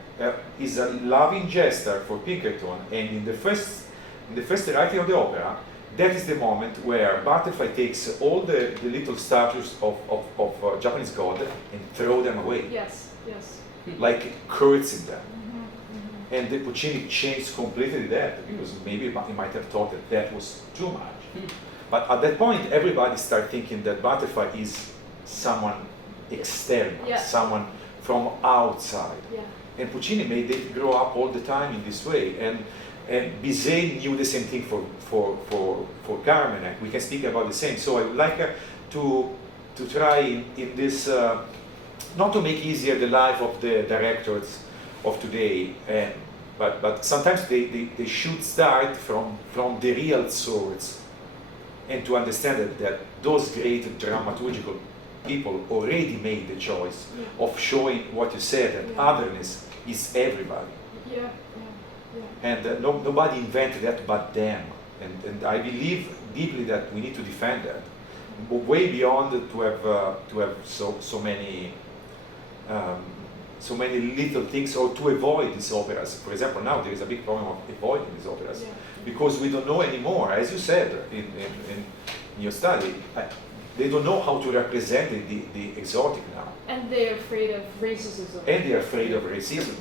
is a loving gesture for Pinkerton, and in the first writing of the opera, that is the moment where Butterfly takes all the little statues of Japanese god and throw them away, Yes. like curtsing them. Mm-hmm. And the Puccini changed completely that, because maybe he might have thought that was too much. But at that point, everybody started thinking that Butterfly is someone external, Yeah. someone from outside. Yeah. And Puccini made it grow up all the time in this way. And Bizet knew the same thing for Carmen. We can speak about the same. So I would like to try in this, not to make easier the life of the directors of today, but sometimes they should start from the real source, and to understand that those great dramaturgical people already made the choice of showing what you said, that otherness is everybody. Yeah. And nobody invented that but them. And I believe deeply that we need to defend that, way beyond to have so many little things, or to avoid these operas. For example, now there is a big problem of avoiding these operas, because we don't know anymore, as you said in your study, they don't know how to represent the exotic now. And they're afraid of racism. And they are afraid of racism.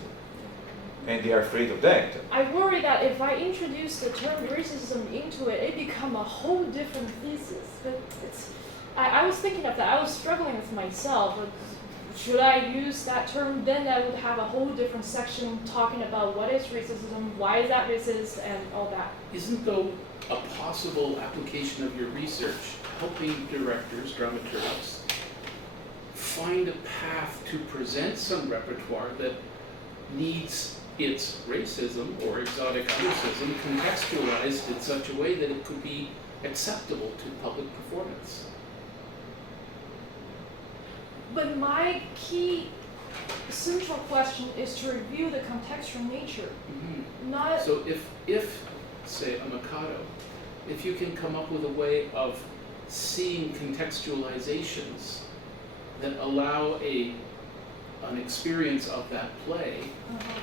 And they are afraid of that. I worry that if I introduce the term racism into it, it become a whole different thesis. But I was thinking of that. I was struggling with myself. Should I use that term? Then I would have a whole different section talking about what is racism, why is that racist, and all that. Isn't, though, a possible application of your research helping directors, dramaturgs, find a path to present some repertoire that needs its racism or exotic racism contextualized in such a way that it could be acceptable to public performance? But my key central question is to review the contextual nature, not. So if say a Mikado, if you can come up with a way of seeing contextualizations that allow a an experience of that play Uh-huh.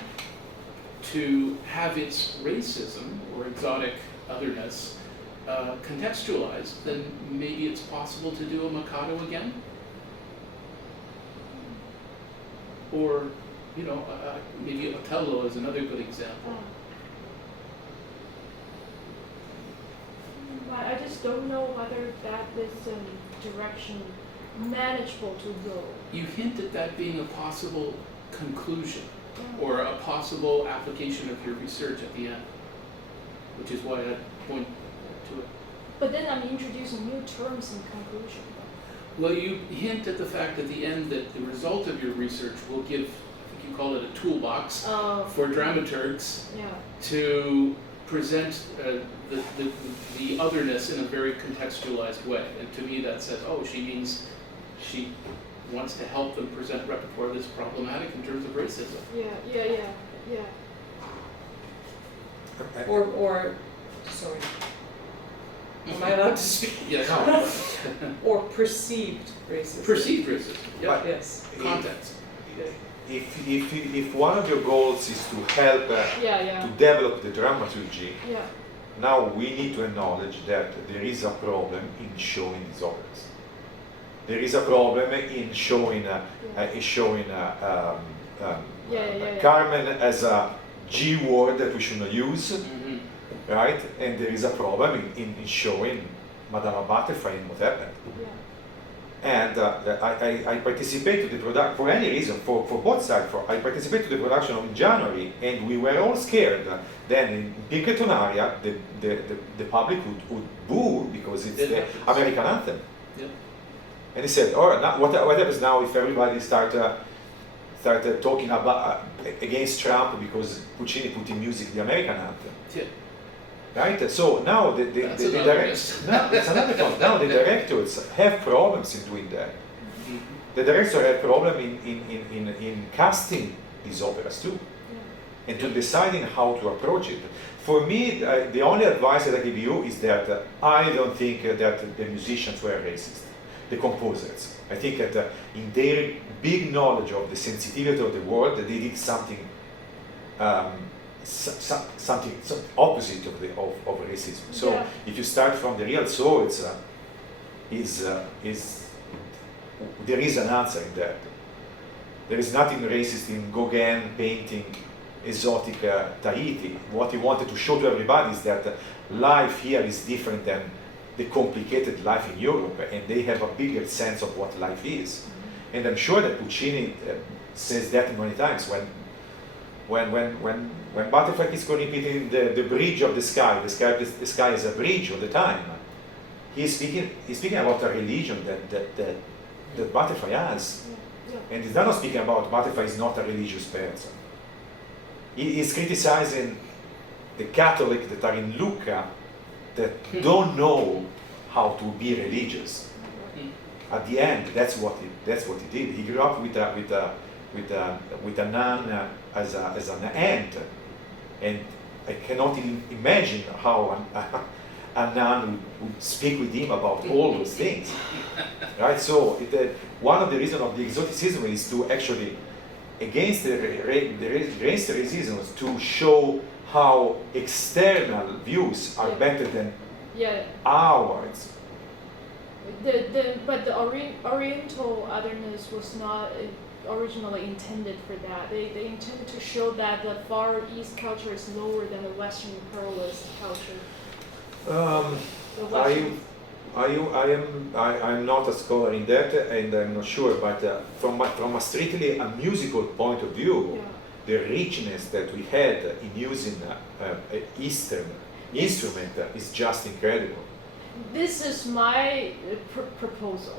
to have its racism or exotic otherness contextualized, then maybe it's possible to do a Mikado again. Or, you know, maybe Othello is another good example. But I just don't know whether that is a direction manageable to go. You hint at that being a possible conclusion Yeah. or a possible application of your research at the end, which is why I point to it. But then I'm introducing new terms in conclusion. Well, you hint at the fact at the end that the result of your research will give, I think you call it a toolbox for dramaturgs Yeah. to present the otherness in a very contextualized way. And to me that says, oh, she means she wants to help them present repertoire that's problematic in terms of racism. Yeah. Or, sorry. Am I allowed to speak? Yes. Or perceived racism. Perceived racism, yeah. Yes. Context. If one of your goals is to help Yeah. to develop the dramaturgy, Yeah. now we need to acknowledge that there is a problem in showing these operas. There is a problem in showing Carmen as a G word that we should not use, Mhm. right? And there is a problem in showing Madama Butterfly and what happened. Yeah. And I participated to the production for any reason, for both sides. I participated to the production in January, and we were all scared. Then in Pinkerton area, the public would boo because it's It the happens. American anthem. Yeah. And he said, "Oh, now, what happens now if everybody started talking about against Trump because Puccini put in music the American anthem?" Yeah. Right? So now the That's another risk. now it's another problem. Now the directors have problems in doing that. Mhm. The director had problem in casting these operas too, and to deciding how to approach it. For me, the only advice that I give you is that I don't think that the musicians were racist, the composers. I think that in their big knowledge of the sensitivity of the world, they did something something opposite of racism. So Yeah. if you start from the real source, there is an answer in that. There is nothing racist in Gauguin painting exotic Tahiti. What he wanted to show to everybody is that life here is different than the complicated life in Europe, and they have a bigger sense of what life is. And I'm sure that Puccini says that many times when Butterfly is repeating the bridge of the sky is a bridge all the time. He's speaking about a religion that Butterfly has. And he's not speaking about Butterfly is not a religious person. He's criticizing the Catholics that are in Lucca that don't know how to be religious. At the end, that's what he did. He grew up with a nun as an aunt, and I cannot even imagine how a nun would speak with him about all those things, right? So one of the reasons of the exoticism is to actually against the racism to show how external views are better than ours. But the Oriental otherness was not originally intended for that. They intended to show that the Far East culture is lower than the Western imperialist culture. The Western- I'm not a scholar in that, and I'm not sure. But from a strictly a musical point of view, the richness that we had in using Eastern instrument is just incredible. This is my proposal.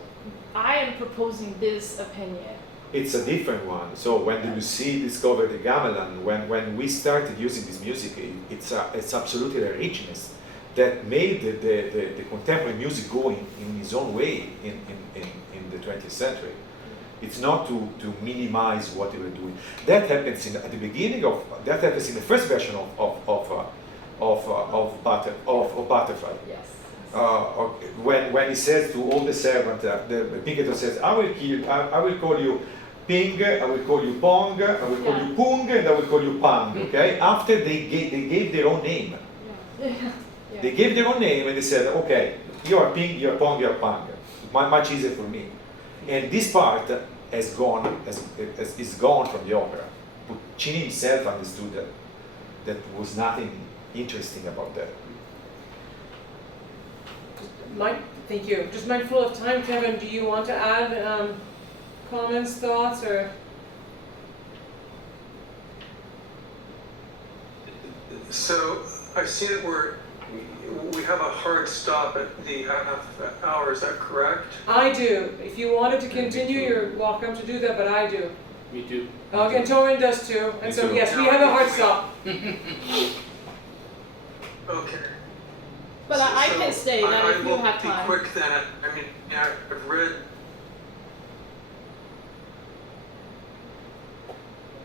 I am proposing this opinion. It's a different one. So when Debussy discovered the gamelan, when we started using this music, it's absolutely a richness that made the contemporary music go in its own way in the 20th century. It's not to minimize what they were doing. That happens at the beginning of that happens in the first version of Butterfly. Yes. When he says to all the servants, the Pinkerton says, I will call you ping, I will call you pong, I will call you pung, and I will call you pang, okay? After they gave their own name. Yeah. They gave their own name and they said, okay, you are ping, you are pong, you are pang. Much easier for me. And this part is gone from the opera. Puccini himself understood that there was nothing interesting about that. Thank you. Just mindful of time, Kevin, do you want to add comments, thoughts, or? So I see that we have a hard stop at the half hour, is that correct? I do. If you wanted to continue, you're welcome to do that, but I do. Me too. And Torin does too. And Me so, too. yes, we have a hard stop. Okay. But I can stay then if you have I will time. be quick then. I mean, yeah, I've read.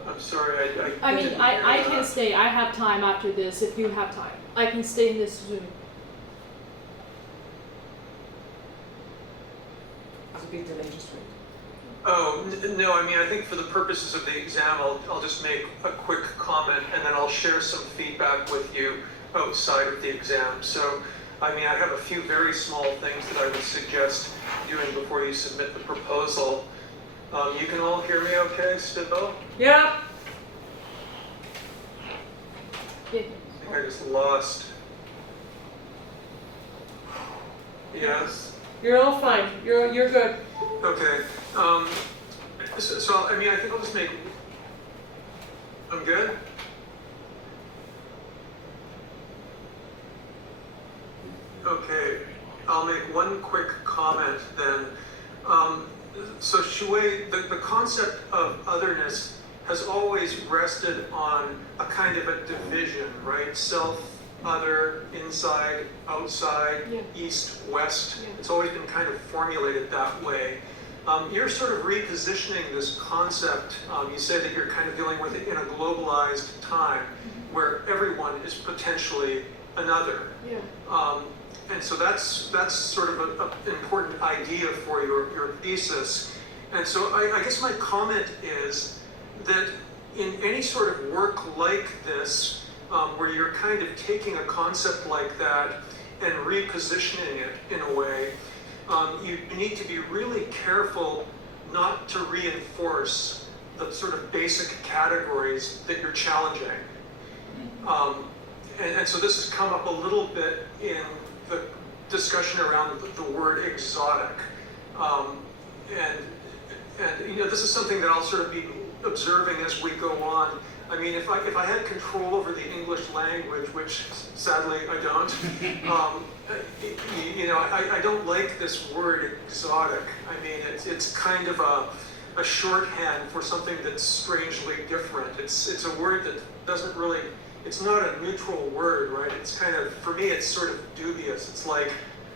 I'm sorry, I mean, didn't I hear can that. stay. I have time after this if you have time. I can stay in this Zoom. It's a big delay, just wait. Oh, no, I mean, I think for the purposes of the exam, I'll just make a quick comment and then I'll share some feedback with you outside of the exam. So, I mean, I have a few very small things that I would suggest doing before you submit the proposal. You can all hear me okay still? Yeah. Yeah. I think I just lost. Yes? You're all fine. You're good. Okay. So I mean, I think I'll just make. I'm good? Okay. I'll make one quick comment then. So Shui, the concept of otherness has always rested on a kind of a division, right? Self, other, inside, outside, Yeah. east, west. Yeah. It's always been kind of formulated that way. You're sort of repositioning this concept. You say that you're kind of dealing with it in a globalized time where everyone is potentially another. Yeah. And so that's sort of an important idea for your thesis. And so I guess my comment is that in any sort of work like this, where you're kind of taking a concept like that and repositioning it in a way, you need to be really careful not to reinforce the sort of basic categories that you're challenging. And so this has come up a little bit in the discussion around the word exotic. And you know, this is something that I'll sort of be observing as we go on. I mean, if I had control over the English language, which sadly I don't, you know, I don't like this word exotic. I mean, it's kind of a shorthand for something that's strangely different. It's a word that doesn't really, it's not a neutral word, right? It's kind of, for me, it's sort of dubious. It's like,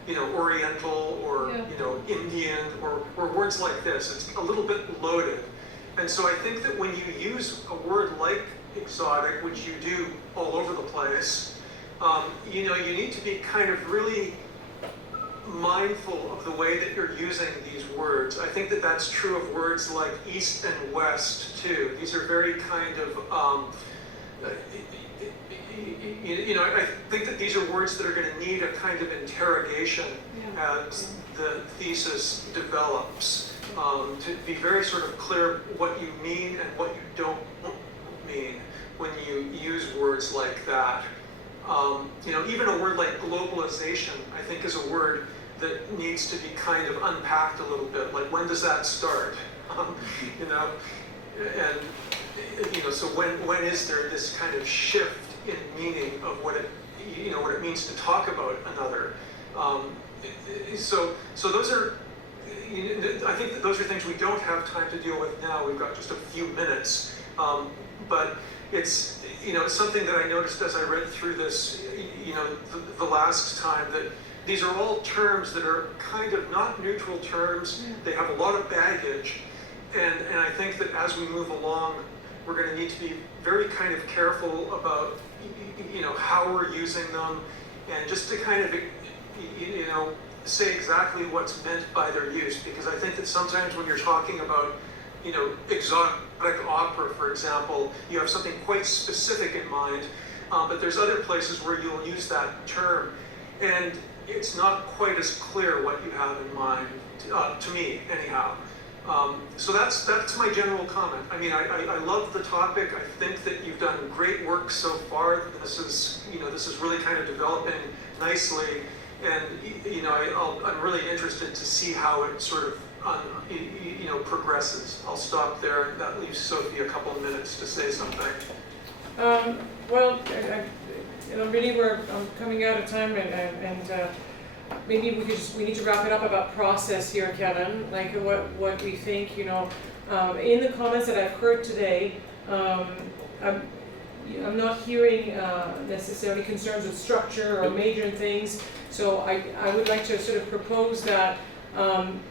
you know, Oriental or, Yeah. you know, Indian or words like this. It's a little bit loaded. And so I think that when you use a word like exotic, which you do all over the place, you know, you need to be kind of really mindful of the way that you're using these words. I think that that's true of words like east and west too. These are very kind of, you know, I think that these are words that are going to need a kind of interrogation as the thesis develops. To be very sort of clear what you mean and what you don't mean when you use words like that. You know, even a word like globalization, I think, is a word that needs to be kind of unpacked a little bit. Like, when does that start? You know, and you know, so when is there this kind of shift in meaning of what it, you know, what it means to talk about another? So those are. I think that those are things we don't have time to deal with now. We've got just a few minutes, but it's, you know, it's something that I noticed as I read through this, you know, the last time, that these are all terms that are kind of not neutral terms. They have a lot of baggage, and I think that as we move along, we're going to need to be very kind of careful about, you know, how we're using them, and just to kind of, you know, say exactly what's meant by their use, because I think that sometimes when you're talking about exotic opera, for example, you have something quite specific in mind, but there's other places where you'll use that term, and it's not quite as clear what you have in mind, to me, anyhow. So that's my general comment. I mean, I love the topic. I think that you've done great work so far. This is really kind of developing nicely, and I'm really interested to see how it sort of progresses. I'll stop there. That leaves Sophie a couple of minutes to say something. Well, really we're coming out of time, and maybe we need to wrap it up about process here, Kevin. Like what we think, in the comments that I've heard today, I'm not hearing necessarily concerns with structure or major things. So I would like to sort of propose that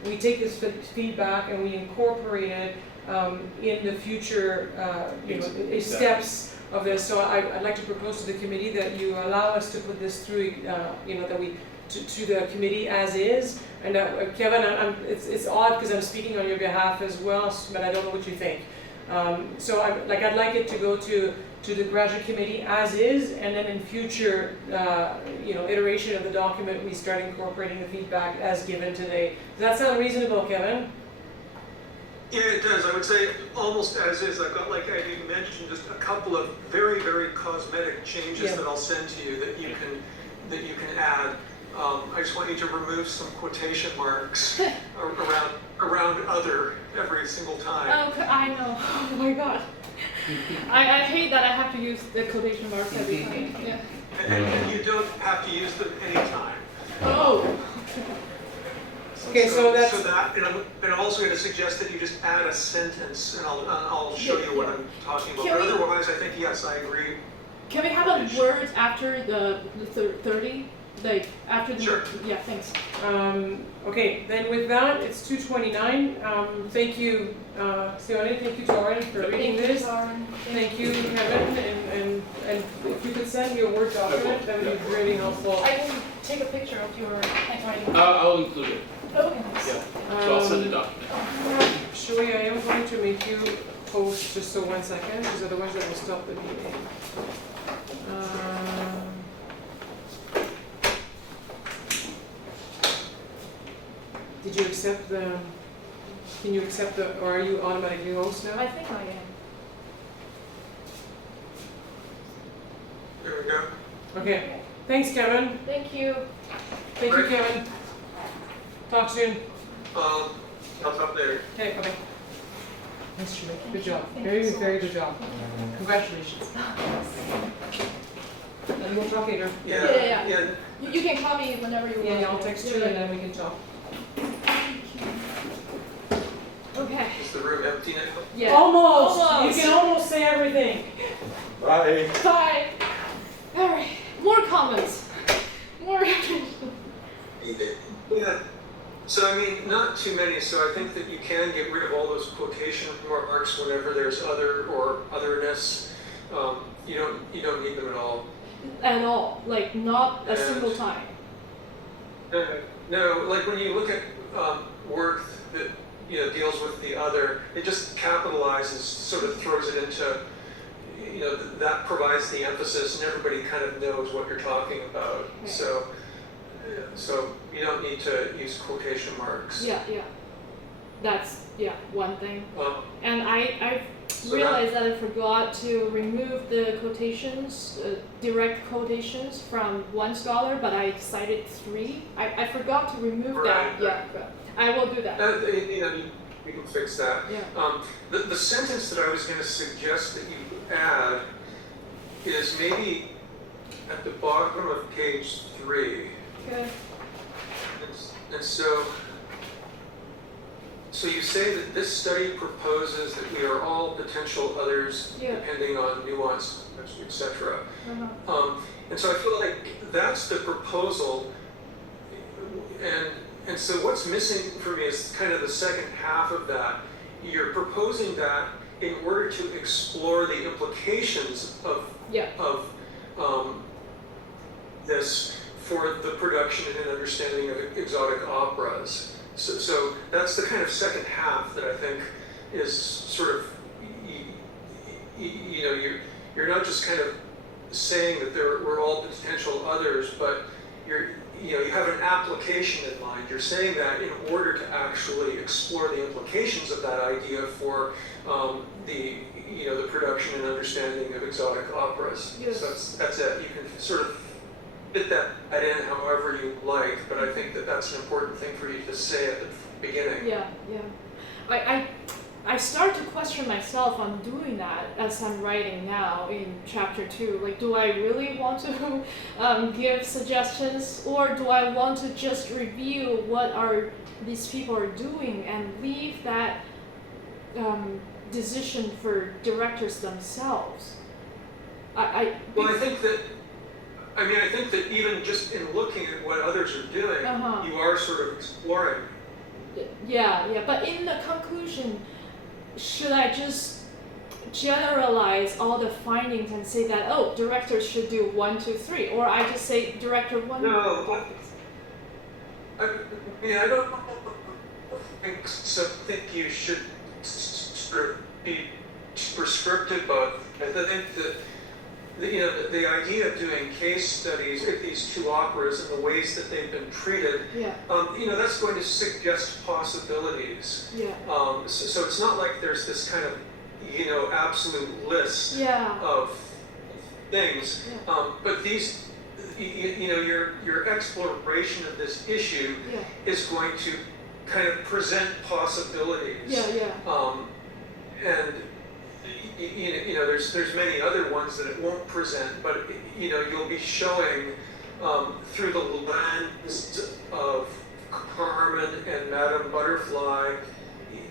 we take this feedback and we incorporate it in the future, steps of this. So I'd like to propose to the committee that you allow us to put this through, that we to the committee as is. And Kevin, it's odd because I'm speaking on your behalf as well, but I don't know what you think. So I'd like it to go to the graduate committee as is, and then in future, iteration of the document, we start incorporating the feedback as given today. Does that sound reasonable, Kevin? Yeah, it does. I would say almost as is. I've got, like I mentioned, just a couple of very, very cosmetic changes that I'll send to you that you can add. I just want you to remove some quotation marks around other every single time. Okay, I know. Oh my god. I hate that I have to use the quotation marks every time. Yeah. And you don't have to use them anytime. Oh. Okay, so that's. So that, and I'm also going to suggest that you just add a sentence, and I'll show you what I'm talking about. But otherwise, I think yes, I agree. Can we have a word after the 30? Like after the. Sure. Yeah. Thanks. Okay, then with that, it's 2:29. Thank you, Sione. Thank you, Torin, for reading this. Thank you, Kevin, and if you could send your Word document, that would be really helpful. I can take a picture of your handwriting. I'll include it. Okay, thanks. Yeah. So I'll send the document. Shui, I am going to make you post just so 1 second, because otherwise I will stop the meeting. Did you accept can you accept or are you automatically host now? I think I am. There we go. Okay. Thanks, Kevin. Thank you. Thank you, Kevin. Talk soon. I'll talk later. Okay, bye-bye. Nice, Shui. Good job. Very, very good job. Congratulations. And we'll talk later. Yeah. You can call me whenever you want. Yeah, I'll text you and then we can talk. Okay. Is the room empty now? Yeah. Almost. You can almost say everything. Bye. Bye. All right. More comments. More. Yeah. So I mean, not too many. So I think that you can get rid of all those quotation marks whenever there's other or otherness. You don't need them at all. At all. Like not a single time. No, like when you look at work that deals with the other, it just capitalizes, sort of throws it into, that provides the emphasis, and everybody kind of knows what you're talking about. Okay. So you don't need to use quotation marks. Yeah. That's one thing. And I So realized that I forgot to remove the quotations, direct quotations from one scholar, but I cited 3. I forgot to remove that. Right. Yeah, but I will do that. We can fix that. Yeah. The sentence that I was going to suggest that you add is maybe at the bottom of page 3. Okay. And so you say that this study proposes that we are all potential others, depending on nuance, etc. And so I feel like that's the proposal, and so what's missing for me is kind of the second half of that. You're proposing that in order to explore the implications of this for the production and understanding of exotic operas. So that's the kind of second half that I think is sort of, you know, you're not just kind of saying that we're all potential others, but you have an application in mind. You're saying that in order to actually explore the implications of that idea for the production and understanding of exotic operas. Yes. So that's it. You can sort of fit that in however you like, but I think that that's an important thing for you to say at the beginning. Yeah. I start to question myself on doing that as I'm writing now in chapter 2. Like, do I really want to give suggestions, or do I want to just review what these people are doing and leave that decision for directors themselves? I think that even just in looking at what others are doing, you are sort of exploring. Yeah, but in the conclusion, should I just generalize all the findings and say that, oh, directors should do 1, 2, 3, or I just say director 1? No, I don't think you should sort of be prescriptive of. I think that the idea of doing case studies at these two operas and the ways that they've been treated, that's going to suggest possibilities. Yeah. So it's not like there's this kind of, absolute list of things. Yeah. But these, your exploration of this issue is going to kind of present possibilities. And there's many other ones that it won't present, but you'll be showing through the lens of Carmen and Madame Butterfly.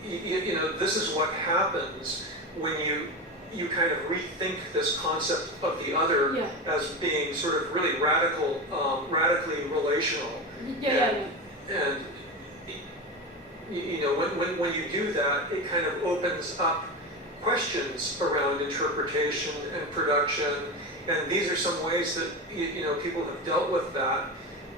This is what happens when you kind of rethink this concept of the other as being sort of really radically relational. And when you do that, it kind of opens up questions around interpretation and production, and these are some ways that people have dealt with that,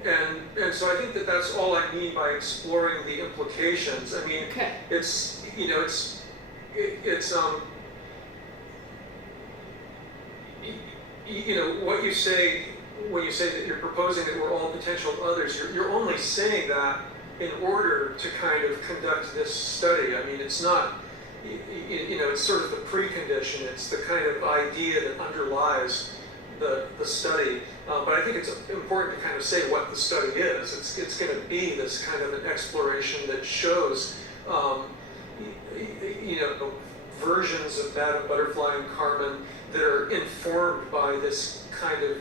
and so I think that that's all I mean by exploring the implications. I mean, it's what you say when you say that you're proposing that we're all potential others. You're only saying that in order to kind of conduct this study. I mean, it's not. It's sort of the precondition. It's the kind of idea that underlies the study. But I think it's important to kind of say what the study is. It's going to be this kind of an exploration that shows, versions of Madame Butterfly and Carmen that are informed by this kind of,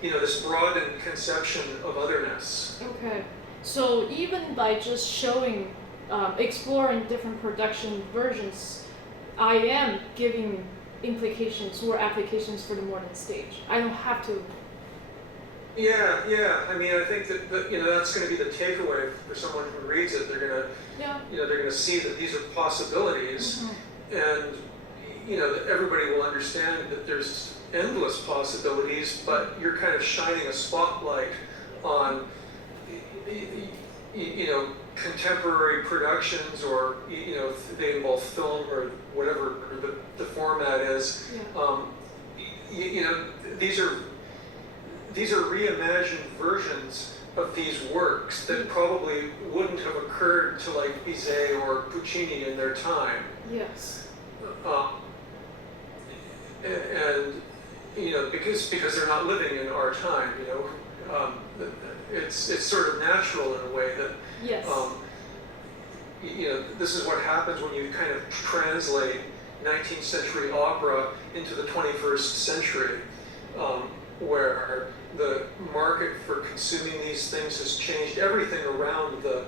this broadened conception of otherness. Okay. So even by just showing exploring different production versions, I am giving implications or applications for the modern stage. I don't have to. Yeah. I mean, I think that that's going to be the takeaway for someone who reads it. They're going to, they're going to see that these are possibilities, and that everybody will understand that there's endless possibilities. But you're kind of shining a spotlight on, contemporary productions, or if they involve film or whatever the format is. These are reimagined versions of these works that probably wouldn't have occurred to like Bizet or Puccini in their time. Yes. And because they're not living in our time, it's sort of natural in a way that. Yes. This is what happens when you kind of translate 19th century opera into the 21st century, where the market for consuming these things has changed. Everything around the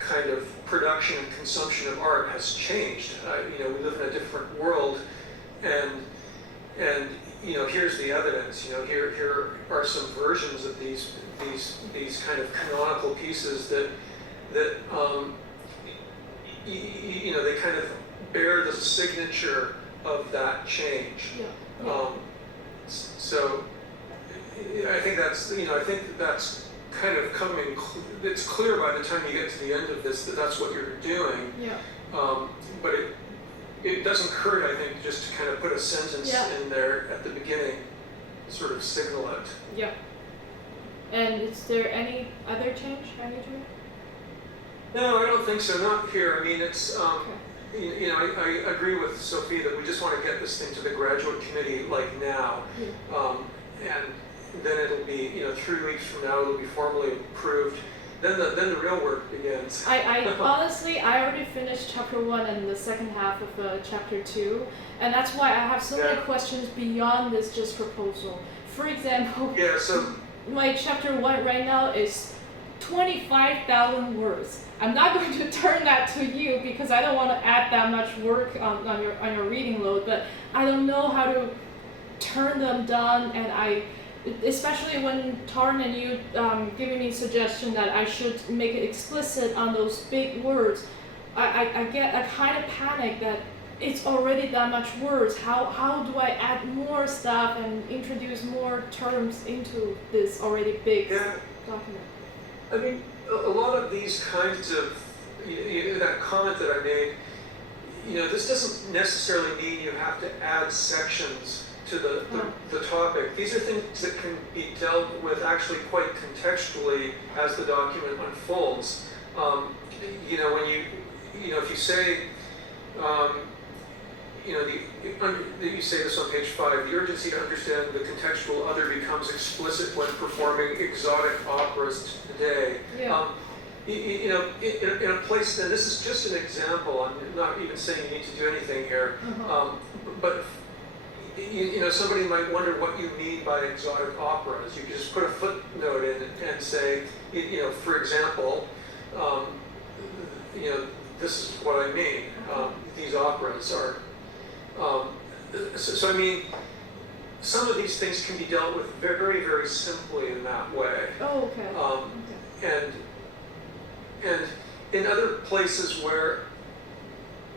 kind of production and consumption of art has changed. We live in a different world, and here's the evidence. Here are some versions of these kind of canonical pieces that they kind of bear the signature of that change. So I think that's kind of it's clear by the time you get to the end of this that that's what you're doing. Yeah. But it doesn't hurt, I think, just to kind of put a sentence in there at the beginning, sort of signal it. Yeah. And is there any other change I need to make? No, I don't think so. Not here. I mean, it's Okay. you know, I agree with Sophie that we just want to get this thing to the graduate committee like now, and then it'll be 3 weeks from now it'll be formally approved. Then the real work begins. I honestly, I already finished chapter 1 and the second half of chapter 2, and that's why I have so many questions beyond this just proposal. For example, Yeah. So. my chapter 1 right now is 25,000 words. I'm not going to turn that to you because I don't want to add that much work on your reading load, but I don't know how to turn them down, and especially when Taryn and you giving me suggestion that I should make it explicit on those big words, I get a kind of panic that it's already that much words. How do I add more stuff and introduce more terms into this already big document? I mean, a lot of these kinds of, that comment that I made, this doesn't necessarily mean you have to add sections to the topic. These are things that can be dealt with actually quite contextually as the document unfolds. When if you say, you say this on page 5, the urgency to understand the contextual other becomes explicit when performing exotic operas today. Yeah. In a place, and this is just an example, I'm not even saying you need to do anything here, but somebody might wonder what you mean by exotic operas. You can just put a footnote in and say, for example, this is what I mean. These operas are. So I mean, some of these things can be dealt with very, very simply in that way. Oh, okay. And in other places where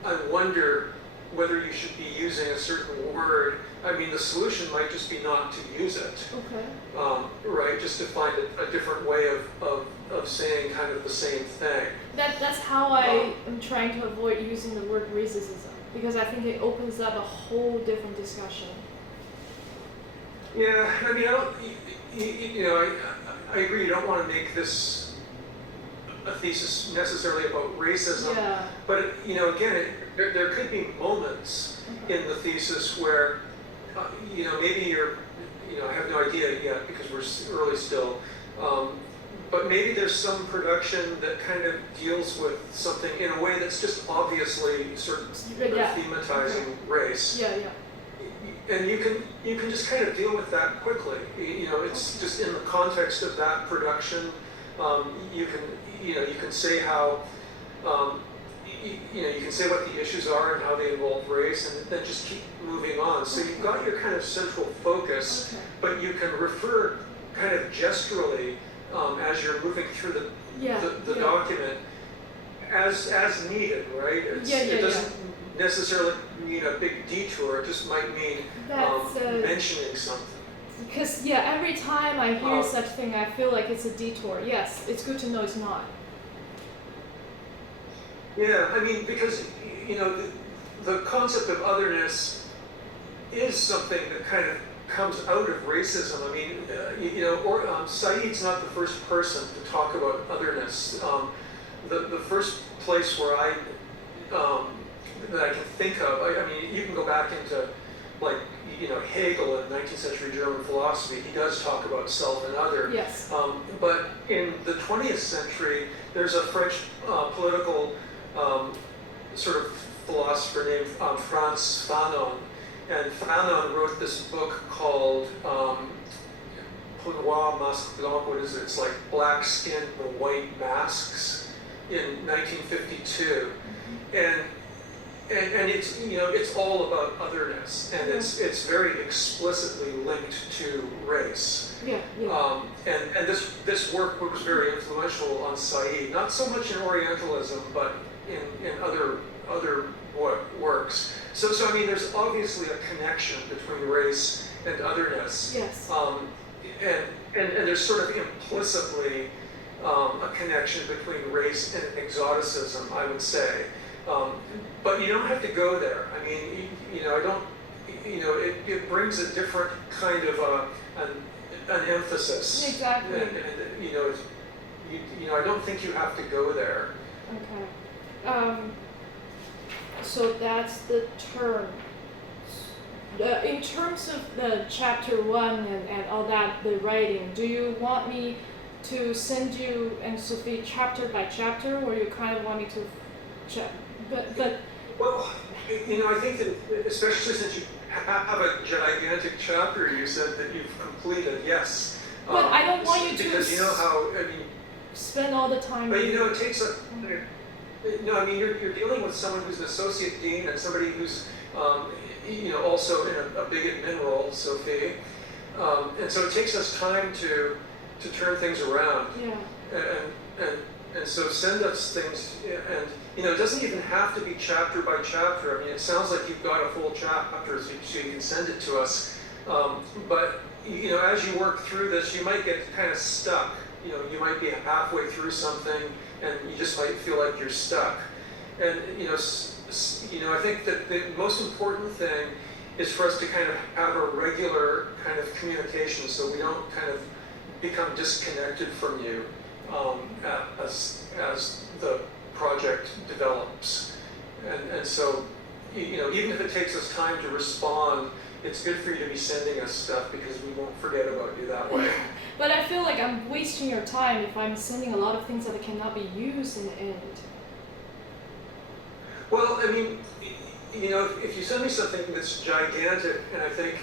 I wonder whether you should be using a certain word, I mean, the solution might just be not to use it. Okay. Right? Just to find a different way of saying kind of the same thing. That's how I am trying to avoid using the word racism, because I think it opens up a whole different discussion. Yeah, I mean, I agree. You don't want to make this a thesis necessarily about racism, but again, there could be moments in the thesis where maybe I have no idea yet because we're early still, but maybe there's some production that kind of deals with something in a way that's just obviously sort of thematizing race. Yeah. And you can just kind of deal with that quickly. It's just in the context of that production. You can say how, you can say what the issues are and how they involve race, and then just keep moving on. So you've got your kind of central focus, but you can refer kind of gesturally as you're moving through the document as needed, right? It doesn't necessarily mean a big detour. It just might mean mentioning something. Because every time I hear such thing, I feel like it's a detour. Yes, it's good to know it's not. Yeah, I mean, because the concept of otherness is something that kind of comes out of racism. I mean, Said's not the first person to talk about otherness. The first place where that I can think of, I mean, you can go back into Hegel in 19th century German philosophy. He does talk about self and other. Yes. But in the 20th century, there's a French political sort of philosopher named Frantz Fanon. And Fanon wrote this book called Peau Noire, Masque Blanc. What is it? It's like black skin and white masks in 1952. And it's it's all about otherness, and it's very explicitly linked to race. And this work was very influential on Said, not so much in Orientalism, but in other works. So I mean, there's obviously a connection between race and otherness. Yes. and there's sort of implicitly a connection between race and exoticism, I would say. But you don't have to go there. I mean, I don't, it brings a different kind of an emphasis. Exactly. And I don't think you have to go there. Okay. So that's the term. In terms of the chapter 1 and all that, the writing, do you want me to send you and Sophie chapter by chapter, or you kind of want me to but Well, I think that especially since you have a gigantic chapter, you said that you've completed, yes. But I don't want you to because you know how, I mean, spend all the time. but it takes a, no, I mean, you're dealing with someone who's an associate dean and somebody who's, also in a big admin role, Sophie. And so it takes us time to turn things around. Yeah. And so send us things, and it doesn't even have to be chapter by chapter. I mean, it sounds like you've got a full chapter, so you can send it to us. But as you work through this, you might get kind of stuck. You might be halfway through something, and you just might feel like you're stuck. And I think that the most important thing is for us to kind of have a regular kind of communication, so we don't kind of become disconnected from you as the project develops. And so, even if it takes us time to respond, it's good for you to be sending us stuff because we won't forget about you that way. But I feel like I'm wasting your time if I'm sending a lot of things that cannot be used in the end. Well, I mean, if you send me something that's gigantic, and I think,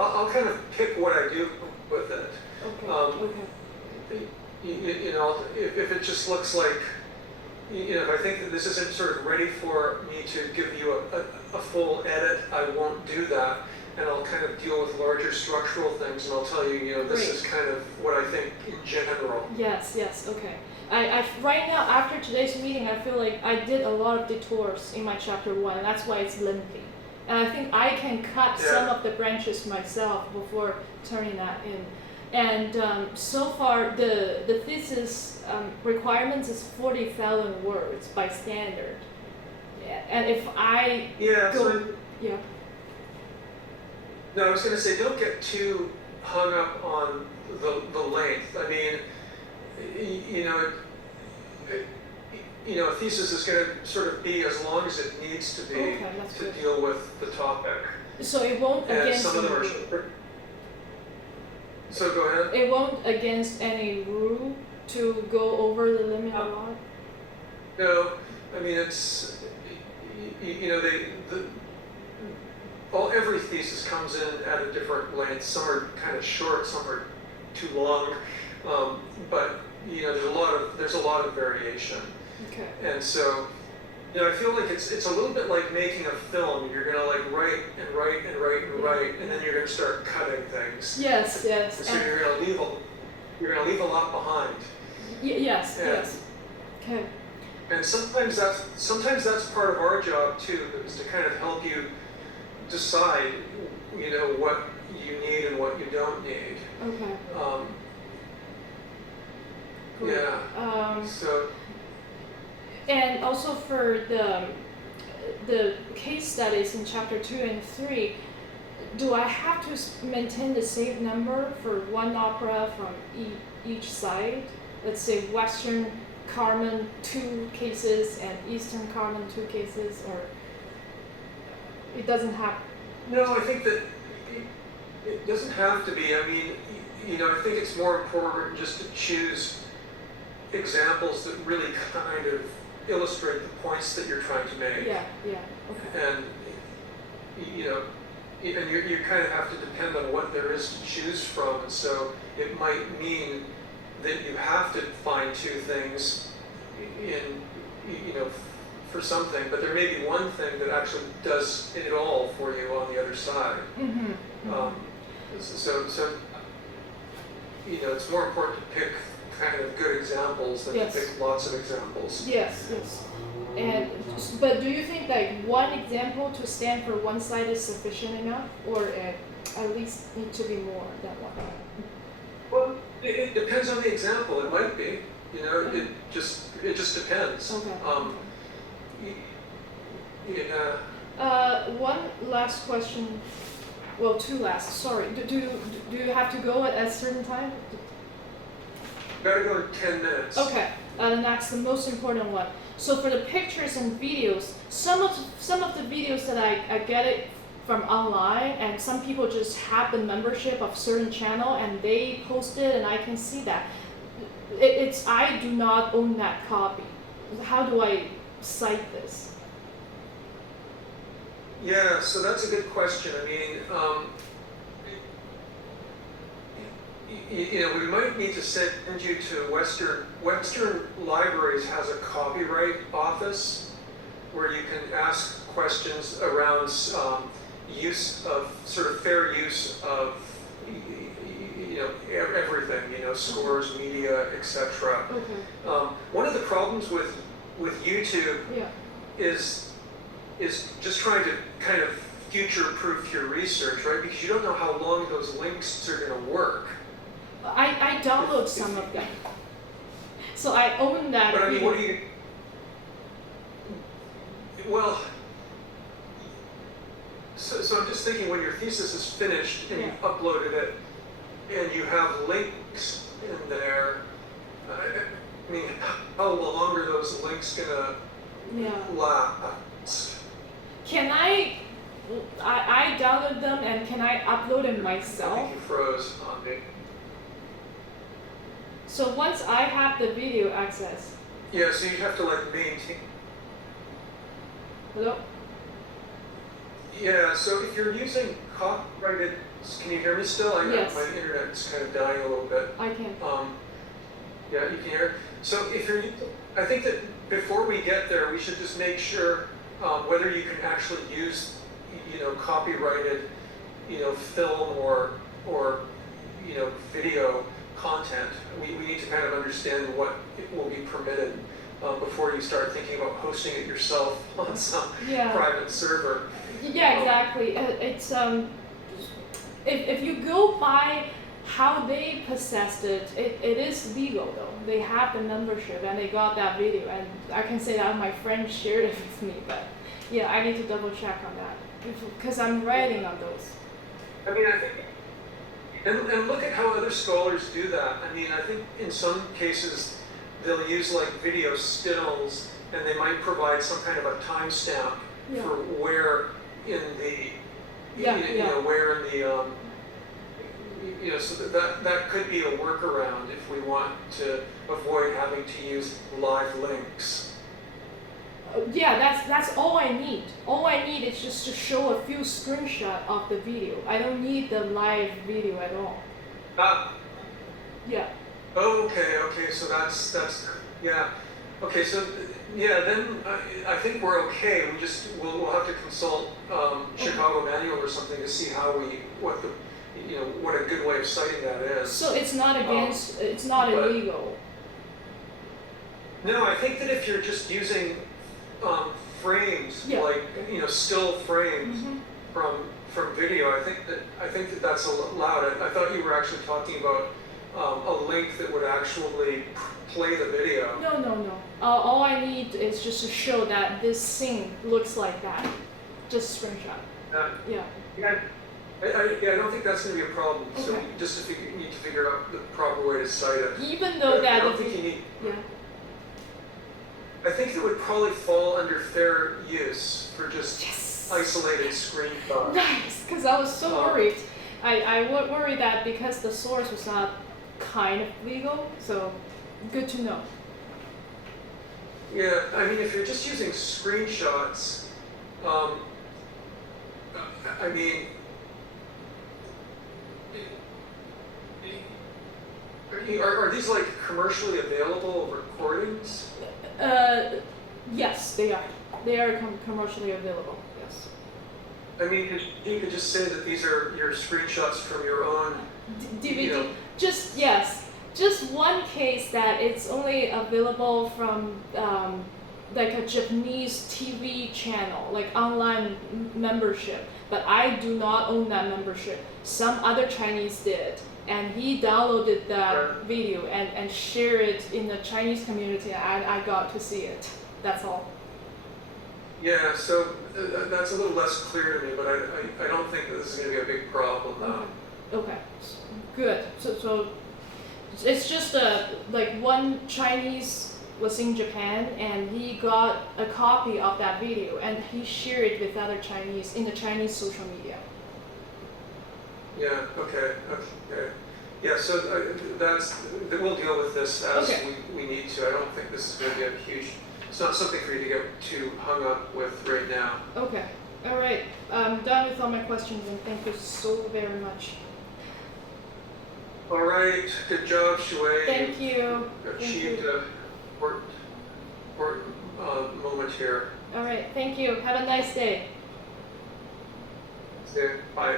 I'll kind of pick what I do with it. Okay. Okay. If it just looks like, if I think that this isn't sort of ready for me to give you a full edit, I won't do that. And I'll kind of deal with larger structural things, and I'll tell you, this Great. is kind of what I think in general. Yes, okay. I right now, after today's meeting, I feel like I did a lot of detours in my chapter 1, and that's why it's lengthy. And I think I can cut some of the branches myself before turning that in. And so far, the thesis requirements is 40,000 words by standard. Yeah. And if I yeah. No, I was going to say, don't get too hung up on the length. I mean, a thesis is going to sort of be as long as it needs to be to deal with the topic. So it won't And against. some of them are short. So go ahead. It won't against any rule to go over the limit a lot. No, I mean it's every thesis comes in at a different length. Some are kind of short, some are too long, but there's a lot of variation. Okay. And so, I feel like it's a little bit like making a film. You're gonna like write and write and write and write, and then you're gonna start cutting things. Yes. And so you're gonna leave a lot behind. Yes. Okay. And sometimes that's part of our job too, is to kind of help you decide, what you need and what you don't need. Okay. Great. Yeah. So. And also for the case studies in chapter 2 and 3, do I have to maintain the same number for one opera from each side? Let's say Western Carmen 2 cases and Eastern Carmen 2 cases, or it doesn't have? No, I think that it doesn't have to be. I mean, I think it's more important just to choose examples that really kind of illustrate the points that you're trying to make. Yeah, okay. And, and you kind of have to depend on what there is to choose from. And so it might mean that you have to find two things for something, but there may be one thing that actually does it all for you on the other side. So it's more important to pick kind of good examples than to pick lots of examples. Yes. But do you think like one example to stand for one side is sufficient enough, or at least need to be more than one? Well, it depends on the example. It might be, you know, it just depends. Okay. Yeah. One last question. Well, two last. Sorry. Do you have to go at a certain time? Gotta go in 10 minutes. Okay. And that's the most important one. So for the pictures and videos, some of the videos that I get it from online, and some people just have the membership of certain channel and they post it, and I can see that. It's I do not own that copy. How do I cite this? Yeah, so that's a good question. I mean, you know, we might need to send you to Western Libraries has a copyright office where you can ask questions around use of sort of fair use of you know everything, you know, scores, media, etc. Okay. One of the problems with YouTube Yeah. is just trying to kind of future-proof your research, right? Because you don't know how long those links are going to work. I download some of them. So I own that. But I mean, video. what do you? Well, so I'm just thinking when your thesis is finished and you've uploaded it and you have links in there, I mean, how long are those links gonna last? Can I download them and can I upload them I myself? think you froze on me. So once I have the video access. Yeah, so you have to like maintain. Hello? Yeah, so if you're using copyrighted, can you hear me still? Yes. My internet's kind of dying a little bit. I can. Yeah, you can hear. So if you're, I think that before we get there, we should just make sure whether you can actually use, you know, copyrighted, you know, film or you know, video content. We need to kind of understand what will be permitted before you start thinking about hosting it yourself on some private server. Yeah, exactly. It's if you go by how they possessed it, it is legal though. They have the membership and they got that video, and I can say that my friend shared it with me. But yeah, I need to double check on that because I'm writing on those. I mean, I think, and look at how other scholars do that. I mean, I think in some cases they'll use like video stills, and they might provide some kind of a timestamp for where in the, you know, where in the, you know, so that could be a workaround if we want to avoid having to use live links. Yeah, that's all I need. All I need is just to show a few screenshots of the video. I don't need the live video at all. Yeah. Oh, okay, so that's, yeah. Okay, so, yeah, then I think we're okay. We'll have to consult Chicago Manual or something to see what a good way of citing that is. So it's not against, it's not illegal. No, I think that if you're just using frames, like, you know, still frames from video, I think that that's allowed. I thought you were actually talking about a link that would actually play the video. No. All I need is just to show that this scene looks like that. Just screenshot. Yeah. I don't think that's going to be a problem. Okay. So you need to figure out the proper way to cite it. Even though I don't think you need. Yeah. I think it would probably fall under fair use for just isolated screenshots. Nice, because I was so worried. I would worry that because the source was not kind of legal, so good to know. Yeah, I mean, if you're just using screenshots, I mean, are these like commercially available recordings? Yes, they are. They are commercially available. Yes. I mean, you could just say that these are your screenshots from your own DVD. You know. Just one case that it's only available from like a Japanese TV channel, like online membership, but I do not own that membership. Some other Chinese did, and he downloaded that video and shared it in the Chinese community, and I got to see it. That's all. Yeah, so that's a little less clear to me, but I don't think that this is going to be a big problem now. Okay, good. So it's just like one Chinese was in Japan and he got a copy of that video and he shared it with other Chinese in the Chinese social media. Yeah, okay. Yeah, so we'll deal with this as we need to. I don't think this is going to be a huge, it's not something for you to get too hung up with right now. Okay, all right. I'm done with all my questions and thank you so very much. All right, good job, Shui. Thank you. Achieved a important moment here. All right, thank you. Have a nice day. See you. Bye.